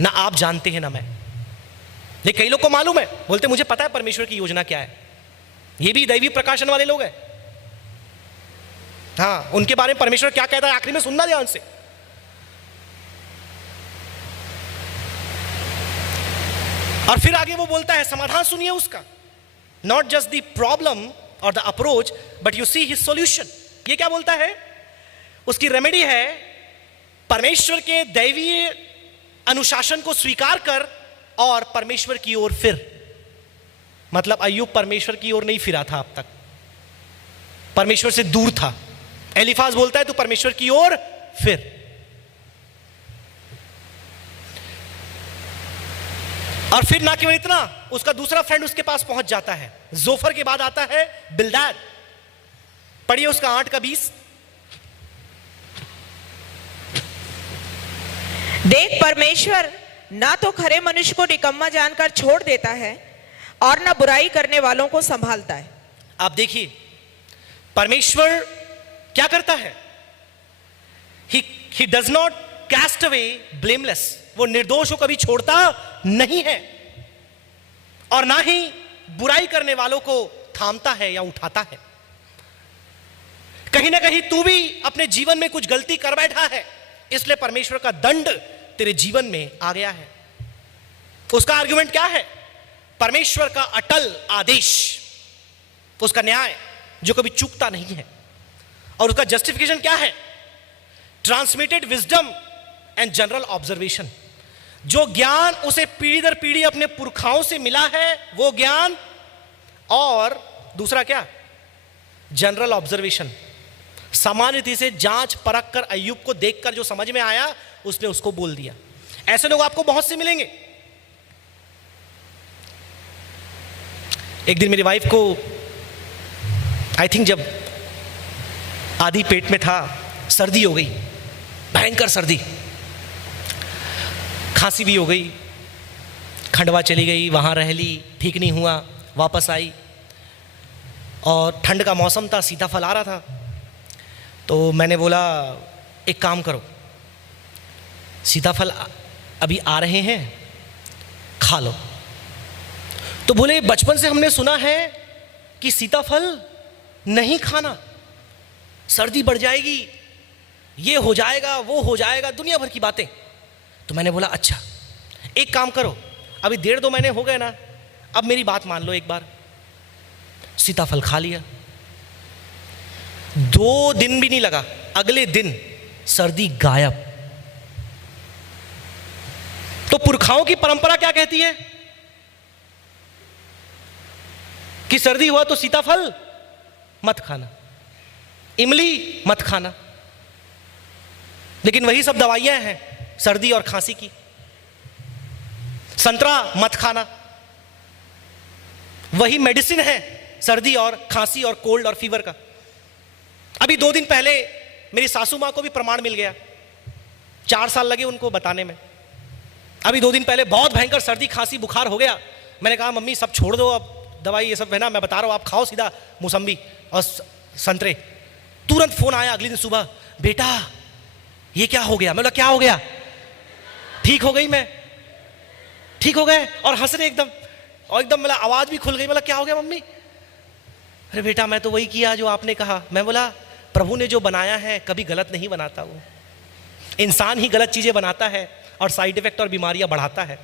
ना आप जानते हैं ना मैं, लेकिन कई लोग को मालूम है, बोलते मुझे पता है परमेश्वर की योजना क्या है। ये भी दैवीय प्रकाशन वाले लोग हैं। हाँ, उनके बारे में परमेश्वर क्या कहता है आखिरी में सुनना ध्यान से। और फिर आगे वो बोलता है, समाधान सुनिए उसका, नॉट जस्ट द प्रॉब्लम और the approach but you see his solution. ये क्या बोलता है? उसकी रेमेडी है परमेश्वर के दैवीय अनुशासन को स्वीकार कर और परमेश्वर की ओर फिर। मतलब अय्यूब परमेश्वर की ओर नहीं फिरा था अब तक, परमेश्वर से दूर था। एलीफाज बोलता है तू परमेश्वर की ओर फिर। और फिर ना केवल इतना, उसका दूसरा फ्रेंड उसके पास पहुंच जाता है। जोफर के बाद आता है बिल्दाद। पढ़िए उसका 8 का 20। देख, परमेश्वर ना तो खरे मनुष्य को निकम्मा जानकर छोड़ देता है और ना बुराई करने वालों को संभालता है। आप देखिए परमेश्वर क्या करता है, he does not cast away blameless. वो निर्दोष को कभी छोड़ता नहीं है और ना ही बुराई करने वालों को थामता है या उठाता है। कहीं ना कहीं तू भी अपने जीवन में कुछ गलती कर बैठा है, इसलिए परमेश्वर का दंड तेरे जीवन में आ गया है। उसका आर्गुमेंट क्या है? परमेश्वर का अटल आदेश, उसका न्याय जो कभी चूकता नहीं है। और उसका जस्टिफिकेशन क्या है? Transmitted wisdom and general observation. जो ज्ञान उसे पीढ़ी दर पीढ़ी अपने पुरखाओं से मिला है वो ज्ञान, और दूसरा क्या? General observation. सामान्य रीति से जांच परख कर अय्यूब को देखकर जो समझ में आया उसने उसको बोल दिया। ऐसे लोग आपको बहुत से मिलेंगे। एक दिन मेरी वाइफ को आई थिंक जब आधी पेट में था, सर्दी हो गई, भयंकर सर्दी, खांसी भी हो गई, खंडवा चली गई, वहाँ रह ली, ठीक नहीं हुआ, वापस आई और ठंड का मौसम था, सीताफल आ रहा था। तो मैंने बोला एक काम करो, सीताफल अभी आ रहे हैं, खा लो। तो बोले बचपन से हमने सुना है कि सीताफल नहीं खाना, सर्दी बढ़ जाएगी, ये हो जाएगा, वो हो जाएगा, दुनिया भर की बातें। तो मैंने बोला अच्छा एक काम करो, अभी 1.5-2 महीने हो गए ना, अब मेरी बात मान लो एक बार। सीताफल खा लिया, 2 दिन भी नहीं लगा, अगले दिन सर्दी गायब। तो पुरखाओं की परंपरा क्या कहती है कि सर्दी हुआ तो सीताफल मत खाना, इमली मत खाना। लेकिन वही सब दवाइयां हैं सर्दी और खांसी की। संतरा मत खाना, वही मेडिसिन है सर्दी और खांसी और कोल्ड और फीवर का। अभी 2 दिन पहले मेरी सासू मां को भी प्रमाण मिल गया, 4 साल लगे उनको बताने में। अभी 2 दिन पहले बहुत भयंकर सर्दी खांसी बुखार हो गया। मैंने कहा मम्मी सब छोड़ दो, अब दवाई ये सब है ना, मैं बता रहा हूँ, आप खाओ सीधा मौसम्बी और संतरे। तुरंत फोन आया अगले दिन सुबह, बेटा ये क्या हो गया? मैं बोला क्या हो गया? ठीक हो गई मैं, ठीक हो गए, और हंस रहे एकदम, और एकदम मतलब आवाज भी खुल गई। मतलब क्या हो गया मम्मी? अरे बेटा मैं तो वही किया जो आपने कहा। मैं बोला प्रभु ने जो बनाया है कभी गलत नहीं बनाता, वो इंसान ही गलत चीजें बनाता है और साइड इफेक्ट और बीमारियां बढ़ाता है।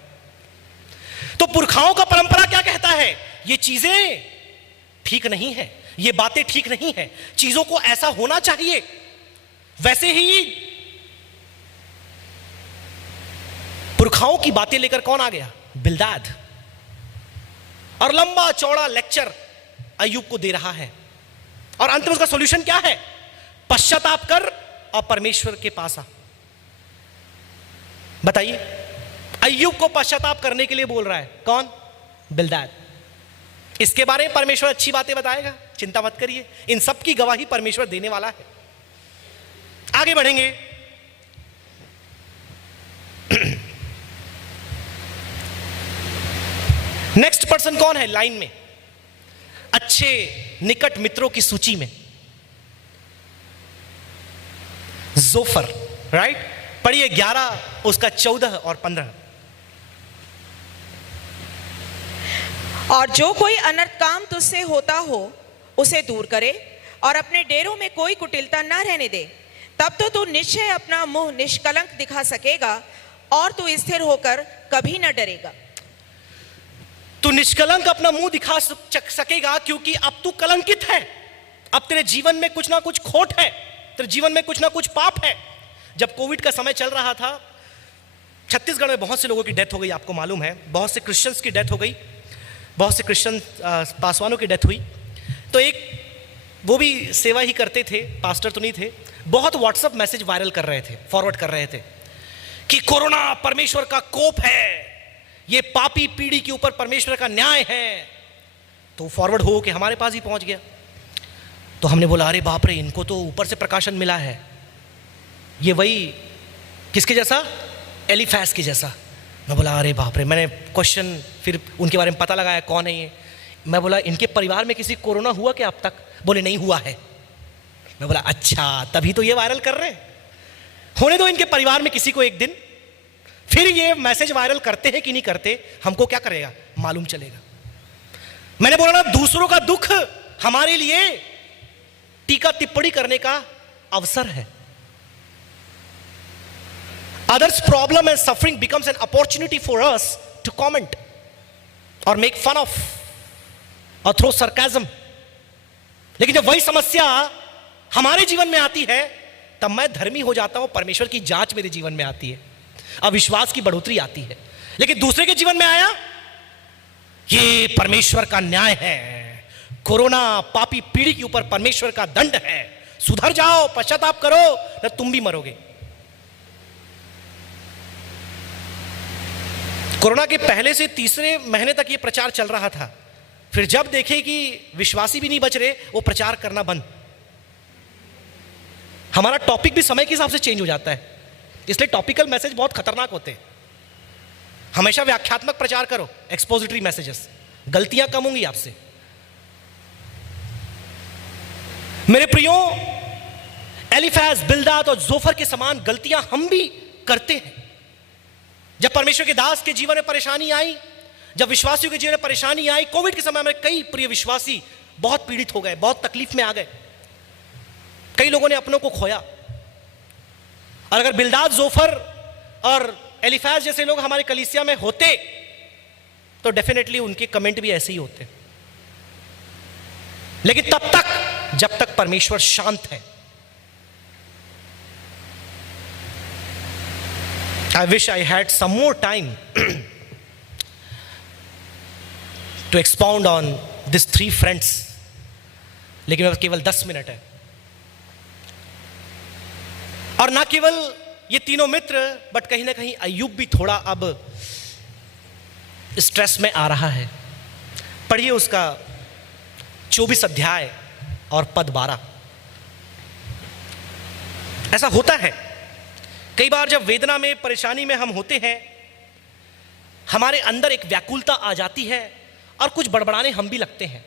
तो पुरखाओं का परंपरा क्या कहता है? ये चीजें ठीक नहीं है, ये बातें ठीक नहीं है, चीजों को ऐसा होना चाहिए। वैसे ही पुरखाओं की बातें लेकर कौन आ गया? बिल्दाद, और लंबा चौड़ा लेक्चर अय्यूब को दे रहा है, और अंत में उसका सॉल्यूशन क्या है? पश्चाताप कर और परमेश्वर के पास आ। बताइए, अय्यूब को पश्चाताप करने के लिए बोल रहा है कौन? बिल्दाद। इसके बारे में परमेश्वर अच्छी बातें बताएगा, चिंता मत करिए, इन सब की गवाही परमेश्वर देने वाला है। आगे बढ़ेंगे। नेक्स्ट पर्सन कौन है लाइन में, अच्छे निकट मित्रों की सूची में? जोफर, राइट? पढ़िए 11 उसका 14 और 15। और जो कोई अनर्थ काम तुझसे होता हो उसे दूर करे, और अपने डेरों में कोई कुटिलता न रहने दे। तब तो तू निश्चय अपना मुंह निष्कलंक दिखा सकेगा, और तू स्थिर होकर कभी न डरेगा। तू निष्कलंक अपना मुंह दिखा सकेगा क्योंकि अब तू कलंकित है। अब तेरे जीवन में कुछ ना कुछ खोट है, तेरे जीवन में कुछ ना कुछ पाप है। जब कोविड का समय चल रहा था, छत्तीसगढ़ में बहुत से लोगों की डेथ हो गई, आपको मालूम है, बहुत से क्रिश्चियंस की डेथ हो गई, बहुत से क्रिश्चियन पासवानों की डेथ हुई। तो एक वो भी सेवा ही करते थे, पास्टर तो नहीं थे, बहुत व्हाट्सएप मैसेज वायरल कर रहे थे, फॉरवर्ड कर रहे थे कि कोरोना परमेश्वर का कोप है, ये पापी पीढ़ी के ऊपर परमेश्वर का न्याय है। तो फॉरवर्ड हो के हमारे पास ही पहुंच गया। तो हमने बोला अरे बाप रे, इनको तो ऊपर से प्रकाशन मिला है, ये वही किसके जैसा? एलिफैज के जैसा। मैं बोला अरे बाप रे, मैंने क्वेश्चन फिर उनके बारे में पता लगाया कौन है ये। मैं बोला इनके परिवार में किसी कोरोना हुआ क्या अब तक? बोले नहीं हुआ है। मैं बोला अच्छा, तभी तो ये वायरल कर रहे हैं, होने दो इनके परिवार में किसी को एक दिन, फिर ये मैसेज वायरल करते हैं कि नहीं करते, हमको क्या करेगा, मालूम चलेगा। मैंने बोला ना, दूसरों का दुख हमारे लिए टीका टिप्पणी करने का अवसर है। Others' problem and suffering becomes an opportunity for us to comment or make fun of or throw sarcasm. लेकिन जब वही समस्या हमारे जीवन में आती है, तब मैं धर्मी हो जाता हूं, परमेश्वर की जांच मेरे जीवन में आती है, अविश्वास की बढ़ोतरी आती है। लेकिन दूसरे के जीवन में आया, ये परमेश्वर का न्याय है, कोरोना पापी पीढ़ी के ऊपर परमेश्वर का दंड है, सुधर जाओ, पश्चाताप करो, न तुम भी मरोगे। कोरोना के पहले से तीसरे महीने तक ये प्रचार चल रहा था। फिर जब देखे कि विश्वासी भी नहीं बच रहे, वो प्रचार करना बंद। हमारा टॉपिक भी समय के हिसाब से चेंज हो जाता है, इसलिए टॉपिकल मैसेज बहुत खतरनाक होते हैं। हमेशा व्याख्यात्मक प्रचार करो, एक्सपोजिटरी मैसेजेस, गलतियां कम होंगी आपसे। मेरे प्रियो, एलिफैज, बिल्दाद और जोफर के समान गलतियां हम भी करते हैं। जब परमेश्वर के दास के जीवन में परेशानी आई, जब विश्वासियों के जीवन में परेशानी आई, कोविड के समय में कई प्रिय विश्वासी बहुत पीड़ित हो गए, बहुत तकलीफ में आ गए, कई लोगों ने अपनों को खोया। और अगर बिल्दाद, जोफर और एलिफैज जैसे लोग हमारे कलीसिया में होते, तो डेफिनेटली उनके कमेंट भी ऐसे ही होते। लेकिन तब तक जब तक परमेश्वर शांत है। I wish I had some more time to expound on these 3 friends, लेकिन अब केवल 10 मिनट है। और ना केवल ये तीनों मित्र, बट कहीं ना कहीं अय्यूब भी थोड़ा अब स्ट्रेस में आ रहा है। पढ़िए उसका 24 अध्याय और पद 12। ऐसा होता है कई बार, जब वेदना में, परेशानी में हम होते हैं, हमारे अंदर एक व्याकुलता आ जाती है और कुछ बड़बड़ाने हम भी लगते हैं,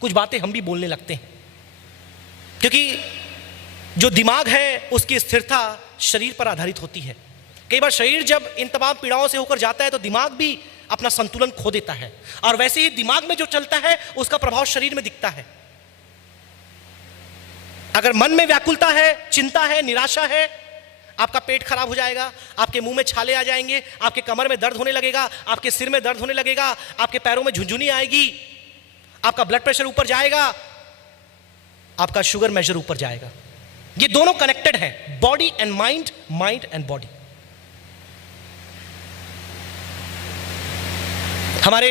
कुछ बातें हम भी बोलने लगते हैं, क्योंकि जो दिमाग है उसकी स्थिरता शरीर पर आधारित होती है। कई बार शरीर जब इन तमाम पीड़ाओं से होकर जाता है तो दिमाग भी अपना संतुलन खो देता है, और वैसे ही दिमाग में जो चलता है उसका प्रभाव शरीर में दिखता है। अगर मन में व्याकुलता है, चिंता है, निराशा है, आपका पेट खराब हो जाएगा, आपके मुंह में छाले आ जाएंगे, आपके कमर में दर्द होने लगेगा, आपके सिर में दर्द होने लगेगा, आपके पैरों में झुंझुनी आएगी, आपका ब्लड प्रेशर ऊपर जाएगा, आपका शुगर मेजर ऊपर जाएगा। ये दोनों कनेक्टेड हैं, body and mind, mind and body. हमारे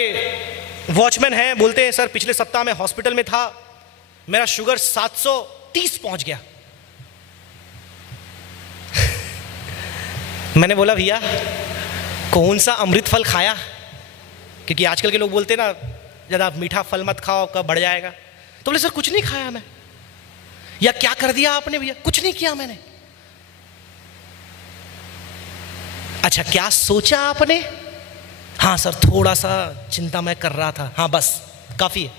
वॉचमैन हैं, बोलते हैं सर पिछले सप्ताह में हॉस्पिटल में था, मेरा शुगर 730 पहुंच गया। मैंने बोला भैया कौन सा अमृत फल खाया, क्योंकि आजकल के लोग बोलते हैं ना ज़्यादा मीठा फल मत खाओ कब बढ़ जाएगा। तो बोले सर कुछ नहीं खाया मैं। या क्या कर दिया आपने भैया? कुछ नहीं किया मैंने। अच्छा क्या सोचा आपने? हाँ सर थोड़ा सा चिंता मैं कर रहा था, हाँ बस काफी है।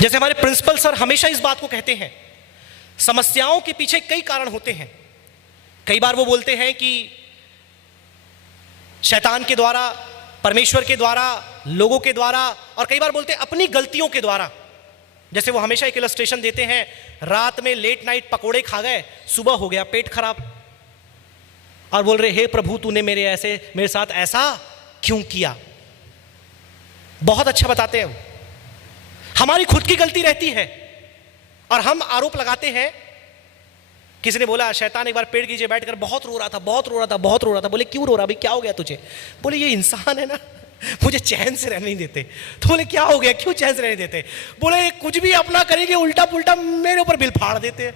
जैसे हमारे प्रिंसिपल सर हमेशा इस बात को कहते हैं, समस्याओं के पीछे कई कारण होते हैं। कई बार वो बोलते हैं कि शैतान के द्वारा, परमेश्वर के द्वारा, लोगों के द्वारा, और कई बार बोलते हैं अपनी गलतियों के द्वारा। जैसे वो हमेशा एक इलस्ट्रेशन देते हैं, रात में लेट नाइट पकोड़े खा गए, सुबह हो गया पेट खराब, और बोल रहे हे प्रभु तूने मेरे साथ ऐसा क्यों किया। बहुत अच्छा बताते हैं वो। हमारी खुद की गलती रहती है और हम आरोप लगाते हैं। किसी ने बोला शैतान एक बार पेड़ के नीचे बैठकर बहुत रो रहा था, बहुत रो रहा था, बहुत रो रहा था। बोले क्यों रो रहा, भाई क्या हो गया तुझे? बोले ये इंसान है ना मुझे चैन से रहने नहीं देते। तो बोले क्या हो गया, क्यों चैन से रहने देते? बोले कुछ भी अपना करेंगे उल्टा पुल्टा मेरे ऊपर बिल फाड़ देते हैं।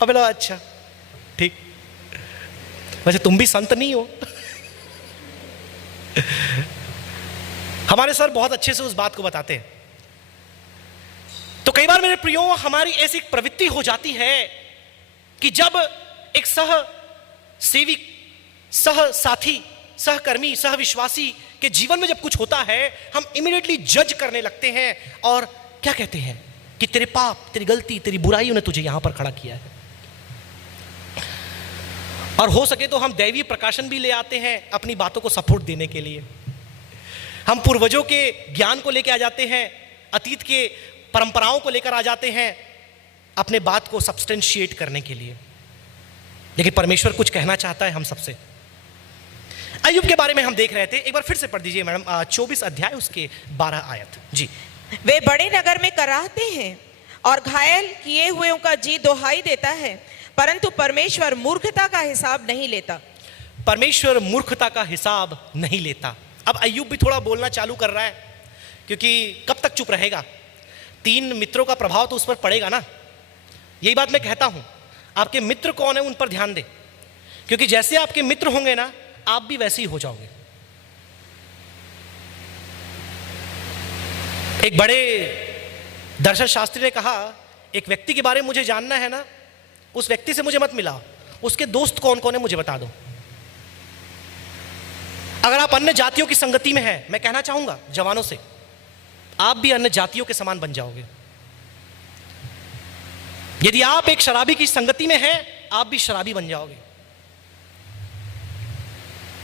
अब बोला अच्छा ठीक, वैसे तुम भी संत नहीं हो। हमारे सर बहुत अच्छे से उस बात को बताते हैं। तो कई बार मेरे प्रियो हमारी ऐसी प्रवृत्ति हो जाती है कि जब एक सह सेविक, सह साथी, सहकर्मी, सह विश्वासी के जीवन में जब कुछ होता है, हम इमीडिएटली जज करने लगते हैं और क्या कहते हैं कि तेरे पाप, तेरी गलती, तेरी बुराइयों ने तुझे यहां पर खड़ा किया है। और हो सके तो हम दैवीय प्रकाशन भी ले आते हैं अपनी बातों को सपोर्ट देने के लिए। हम पूर्वजों के ज्ञान को लेकर आ जाते हैं, अतीत के परंपराओं को लेकर आ जाते हैं अपने बात को सब्सटेंशिएट करने के लिए। लेकिन परमेश्वर कुछ कहना चाहता है हम सबसे। अय्यूब के बारे में हम देख रहे थे, एक बार फिर से पढ़ दीजिए मैडम 24 अध्याय उसके 12 आयत जी। वे बड़े नगर में कराहते हैं और घायल किए हुए का जी दुहाई देता है, परंतु परमेश्वर मूर्खता का हिसाब नहीं लेता। परमेश्वर मूर्खता का हिसाब नहीं लेता। अब अय्यूब भी थोड़ा बोलना चालू कर रहा है, क्योंकि कब तक चुप रहेगा? 3 मित्रों का प्रभाव तो उस पर पड़ेगा ना। यही बात मैं कहता हूं, आपके मित्र कौन है उन पर ध्यान दें, क्योंकि जैसे आपके मित्र होंगे ना आप भी वैसे ही हो जाओगे। एक बड़े दर्शन शास्त्री ने कहा, एक व्यक्ति के बारे में मुझे जानना है ना, उस व्यक्ति से मुझे मत मिलाओ, उसके दोस्त कौन कौन है मुझे बता दो। अगर आप अन्य जातियों की संगति में हैं, मैं कहना चाहूंगा जवानों से, आप भी अन्य जातियों के समान बन जाओगे। यदि आप एक शराबी की संगति में हैं, आप भी शराबी बन जाओगे।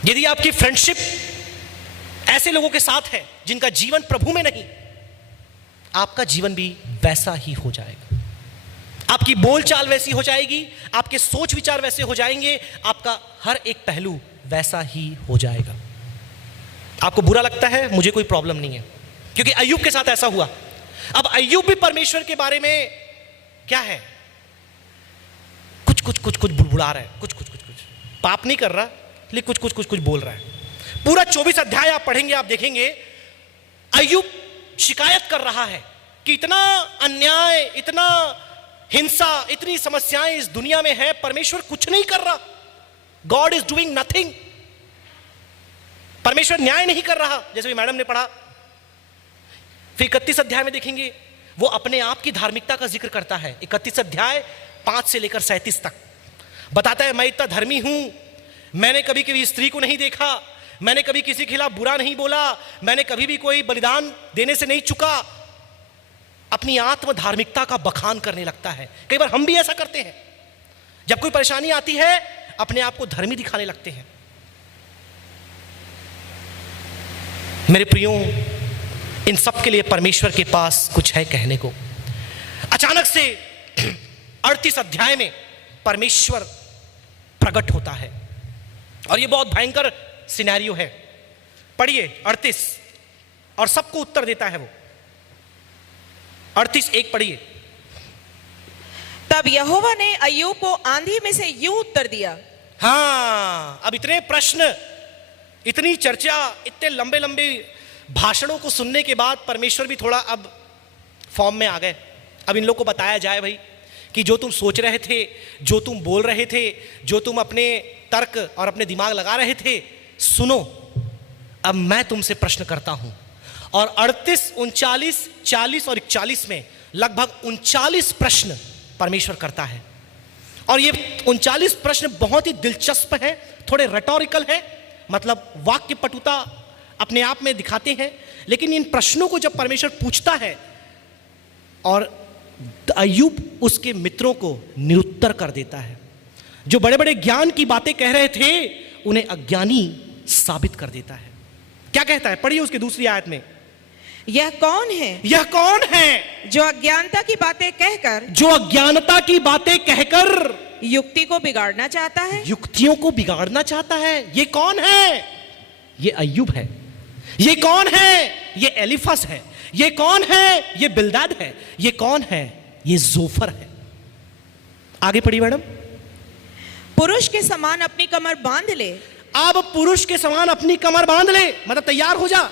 यदि आपकी फ्रेंडशिप ऐसे लोगों के साथ है जिनका जीवन प्रभु में नहीं, आपका जीवन भी वैसा ही हो जाएगा। आपकी बोलचाल वैसी हो जाएगी, आपके सोच विचार वैसे हो जाएंगे, आपका हर एक पहलू वैसा ही हो जाएगा। आपको बुरा लगता है, मुझे कोई प्रॉब्लम नहीं है, क्योंकि अय्यूब के साथ ऐसा हुआ। अब अय्यूब भी परमेश्वर के बारे में क्या है, कुछ बुड़बुड़ा रहा है, कुछ पाप नहीं कर रहा, लेकिन कुछ बोल रहा है। पूरा 24 अध्याय आप पढ़ेंगे, आप देखेंगे अय्यूब शिकायत कर रहा है कि इतना अन्याय, इतना हिंसा, इतनी समस्याएं इस दुनिया में है, परमेश्वर कुछ नहीं कर रहा। God is doing nothing. परमेश्वर न्याय नहीं कर रहा, जैसे भी मैडम ने पढ़ा। फिर 31 अध्याय में देखेंगे वो अपने आप की धार्मिकता का जिक्र करता है। 31 अध्याय 5 से लेकर 37 तक बताता है, मैं इतना धर्मी हूं, मैंने कभी किसी स्त्री को नहीं देखा, मैंने कभी किसी के खिलाफ बुरा नहीं बोला, मैंने कभी भी कोई बलिदान देने से नहीं चुका। अपनी आत्म धार्मिकता का बखान करने लगता है। कई बार हम भी ऐसा करते हैं, जब कोई परेशानी आती है अपने आप को धर्मी दिखाने लगते हैं। मेरे प्रियो, इन सब के लिए परमेश्वर के पास कुछ है कहने को। अचानक से 38 अध्याय में परमेश्वर प्रकट होता है और ये बहुत भयंकर सिनेरियो है। पढ़िए 38, और सबको उत्तर देता है वो। 38:1 पढ़िए। तब यहोवा ने अय्यूब को आंधी में से यूं उत्तर दिया। हाँ, अब इतने प्रश्न, इतनी चर्चा, इतने लंबे लंबे भाषणों को सुनने के बाद परमेश्वर भी थोड़ा अब फॉर्म में आ गए। अब इन लोग को बताया जाए भाई कि जो तुम सोच रहे थे, जो तुम बोल रहे थे, जो तुम अपने तर्क और अपने दिमाग लगा रहे थे, सुनो, अब मैं तुमसे प्रश्न करता हूं। और 38, 39, 40 और 41 में लगभग 39 प्रश्न परमेश्वर करता है। और ये 39 प्रश्न बहुत ही दिलचस्प है, थोड़े रेटोरिकल है, मतलब वाक्य पटुता अपने आप में दिखाते हैं। लेकिन इन प्रश्नों को जब परमेश्वर पूछता है और अय्यूब उसके मित्रों को निरुत्तर कर देता है, जो बड़े बड़े ज्ञान की बातें कह रहे थे उन्हें अज्ञानी साबित कर देता है। क्या कहता है? पढ़िए उसकी दूसरी आयत में। यह कौन है? यह कौन है जो अज्ञानता की बातें कहकर, जो अज्ञानता की बातें कहकर युक्ति को बिगाड़ना चाहता है? युक्तियों को बिगाड़ना चाहता है। ये कौन है? ये अय्यूब है। ये कौन है? ये एलीफस है। ये कौन है? ये बिल्दाद है। ये कौन है? ये जोफर है। आगे पढ़िए मैडम। पुरुष के समान अपनी कमर बांध ले। अब पुरुष के समान अपनी कमर बांध ले, मतलब तैयार हो जा,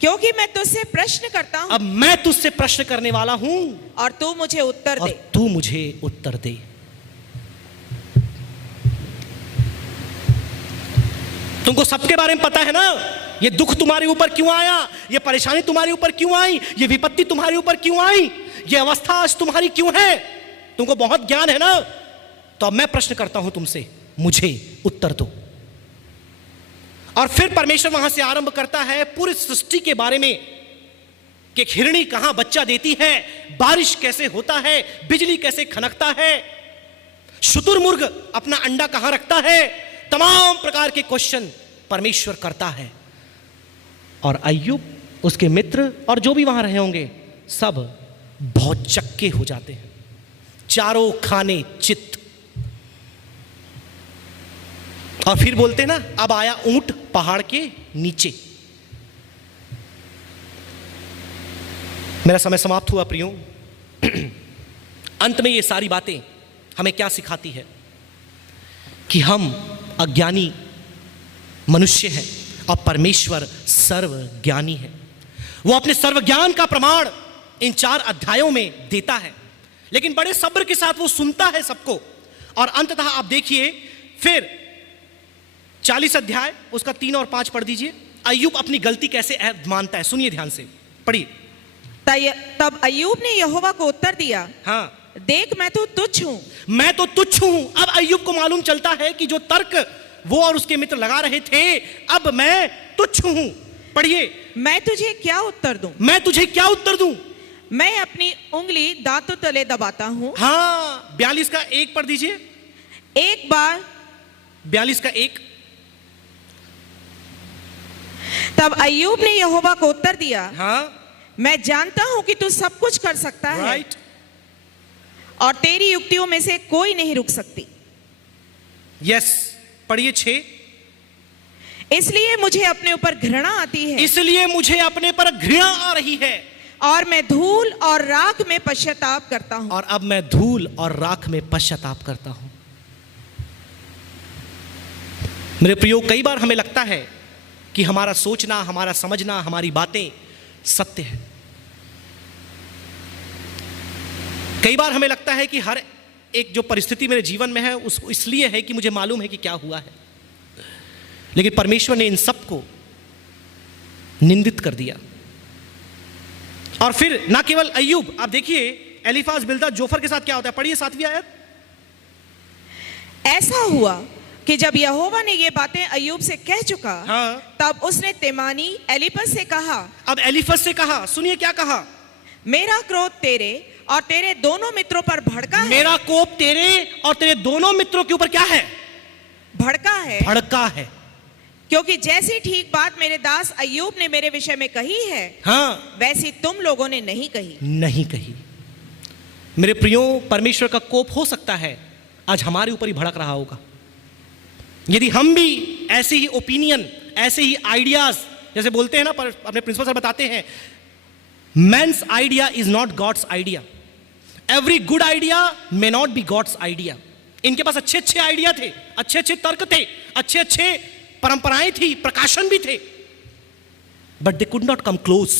क्योंकि मैं तुझसे प्रश्न करता हूं। अब मैं तुझसे प्रश्न करने वाला हूं और तू मुझे उत्तर और दे। तू मुझे उत्तर दे। तुमको सबके बारे में पता है ना, ये दुख तुम्हारे ऊपर क्यों आया, ये परेशानी तुम्हारे ऊपर क्यों आई, ये विपत्ति तुम्हारे ऊपर क्यों आई, ये अवस्था आज तुम्हारी क्यों है, तुमको बहुत ज्ञान है ना। तो अब मैं प्रश्न करता हूं तुमसे, मुझे उत्तर दो। और फिर परमेश्वर वहां से आरंभ करता है पूरी सृष्टि के बारे में कि हिरणी कहां बच्चा देती है, बारिश कैसे होता है, बिजली कैसे खनकता है, शुतुरमुर्ग अपना अंडा कहां रखता है। तमाम प्रकार के क्वेश्चन परमेश्वर करता है। और अय्यूब, उसके मित्र और जो भी वहां रहे होंगे सब बहुत चक्के हो जाते हैं, चारों खाने चित्त। और फिर बोलते ना, अब आया ऊंट पहाड़ के नीचे। मेरा समय समाप्त हुआ प्रियो। अंत में ये सारी बातें हमें क्या सिखाती है कि हम अज्ञानी मनुष्य हैं और परमेश्वर सर्वज्ञानी है। वो अपने सर्वज्ञान का प्रमाण इन 4 अध्यायों में देता है, लेकिन बड़े सब्र के साथ वो सुनता है सबको। और अंततः आप देखिए फिर 40 अध्याय उसका 3 और 5 पढ़ दीजिए। अय्यूब अपनी गलती कैसे मानता है, सुनिए ध्यान से, पढ़िए। तब अय्यूब ने यहोवा को उत्तर दिया, हाँ, देख मैं तो तुच्छ हूं। मैं तो तुच्छ हूं। अब अय्यूब को मालूम चलता है कि जो तर्क वो और उसके मित्र लगा रहे थे, अब मैं तुच्छ हूं। पढ़िए। मैं तुझे क्या उत्तर दूं? मैं तुझे क्या उत्तर दूं? मैं अपनी उंगली दांतों तले दबाता हूं। हाँ, 42 का 1 पढ़ दीजिए। एक बार 42 का 1। तब अय्यूब ने यहोवा को उत्तर दिया, हाँ, मैं जानता हूं कि तू सब कुछ कर सकता है राइट। और तेरी युक्तियों में से कोई नहीं रुक सकती। यस, पढ़िए 6। इसलिए मुझे अपने ऊपर घृणा आती है। इसलिए मुझे अपने पर घृणा आ रही है और मैं धूल और राख में पश्चाताप करता हूं। और अब मैं धूल और राख में पश्चाताप करता हूं। मेरे प्रियो, कई बार हमें लगता है कि हमारा सोचना, हमारा समझना, हमारी बातें सत्य है। कई बार हमें लगता है कि हर एक जो परिस्थिति मेरे जीवन में है उसको इसलिए है कि मुझे मालूम है कि क्या हुआ है। लेकिन परमेश्वर ने इन सबको निंदित कर दिया। और फिर ना केवल अय्यूब, आप देखिए एलीफाज, बिल्दद, जोफर के साथ क्या होता है। पढ़िए 7वीं आयत। ऐसा हुआ कि जब यहोवा ने ये बातें अय्यूब से कह चुका, हाँ, तब उसने तेमानी एलीफज से कहा। अब एलीफज से कहा, सुनिए क्या कहा। मेरा क्रोध तेरे और तेरे दोनों मित्रों पर भड़का है। मेरा कोप तेरे और तेरे दोनों मित्रों के ऊपर क्या है? भड़का है। भड़का है। क्योंकि जैसी ठीक बात मेरे दास अय्यूब ने मेरे विषय में कही है, हाँ, वैसी तुम लोगों ने नहीं कही। नहीं कही। मेरे प्रियो, परमेश्वर का कोप हो सकता है आज हमारे ऊपर ही भड़क रहा होगा। यदि हम भी ऐसे ही ओपिनियन, ऐसे ही आइडियाज, जैसे बोलते हैं ना, पर अपने प्रिंसिपल सर बताते हैं, man's idea is not God's idea. Every good idea may not be God's idea. इनके पास अच्छे अच्छे आइडिया थे, अच्छे अच्छे तर्क थे, अच्छे अच्छे परंपराएं थी, प्रकाशन भी थे, but they could not come close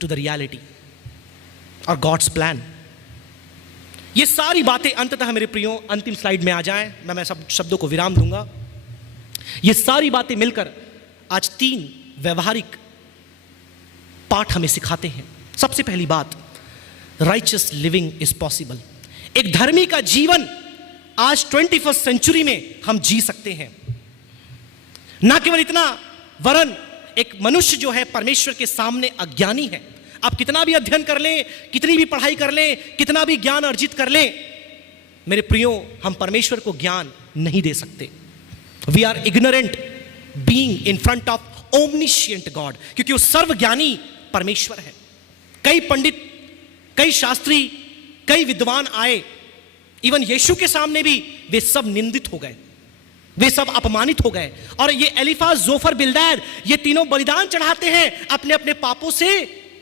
to the reality और गॉड्स प्लान। ये सारी बातें अंततः मेरे प्रियो, अंतिम स्लाइड में आ जाएं, मैं सब शब्दों को विराम दूंगा। ये सारी बातें मिलकर आज 3 व्यवहारिक पाठ हमें सिखाते हैं। सबसे पहली बात, राइचियस लिविंग इज पॉसिबल। एक धर्मी का जीवन आज 21st सेंचुरी में हम जी सकते हैं। ना केवल इतना, वरन एक मनुष्य जो है परमेश्वर के सामने अज्ञानी है। आप कितना भी अध्ययन कर लें, कितनी भी पढ़ाई कर लें, कितना भी ज्ञान अर्जित कर लें, मेरे प्रियो, हम परमेश्वर को ज्ञान नहीं दे सकते। We are ignorant being in front of omniscient God, क्योंकि वो सर्वज्ञानी परमेश्वर है। कई पंडित, कई शास्त्री, कई विद्वान आए, इवन यीशु के सामने भी वे सब निंदित हो गए, वे सब अपमानित हो गए। और ये एलीफाज, जोफर, बिल्दैद, ये तीनों बलिदान चढ़ाते हैं अपने अपने पापों से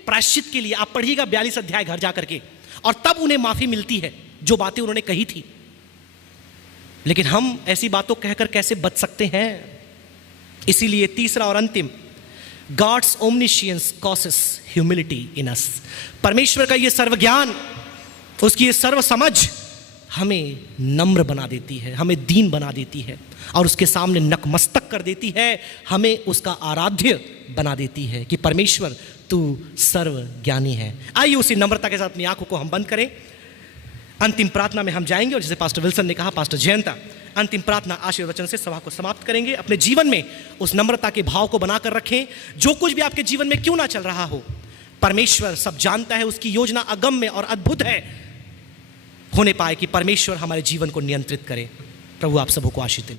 प्रायश्चित के लिए। आप पढ़िएगा 42 अध्याय घर जाकर के, और तब उन्हें माफी मिलती है जो बातें उन्होंने कही थी। लेकिन हम ऐसी बातों कहकर कैसे बच सकते हैं? इसीलिए तीसरा और अंतिम, गॉड्स ओमनिशियंस कॉसेस ह्यूमिलिटी इन अस। परमेश्वर का ये सर्वज्ञान, उसकी ये सर्व समझ हमें नम्र बना देती है, हमें दीन बना देती है, और उसके सामने नतमस्तक कर देती है, हमें उसका आराध्य बना देती है कि परमेश्वर तू सर्व ज्ञानी है। आइए उसी नम्रता के साथ अपनी आंखों को हम बंद करें। अंतिम प्रार्थना में हम जाएंगे, और जैसे पास्टर विल्सन ने कहा, पास्टर जयंता अंतिम प्रार्थना आशीर्वचन से सभा को समाप्त करेंगे। अपने जीवन में उस नम्रता के भाव को बनाकर रखें। जो कुछ भी आपके जीवन में क्यों ना चल रहा हो, परमेश्वर सब जानता है, उसकी योजना अगम्य और अद्भुत है। होने पाए कि परमेश्वर हमारे जीवन को नियंत्रित करे। प्रभु आप सबों को आशीष दे।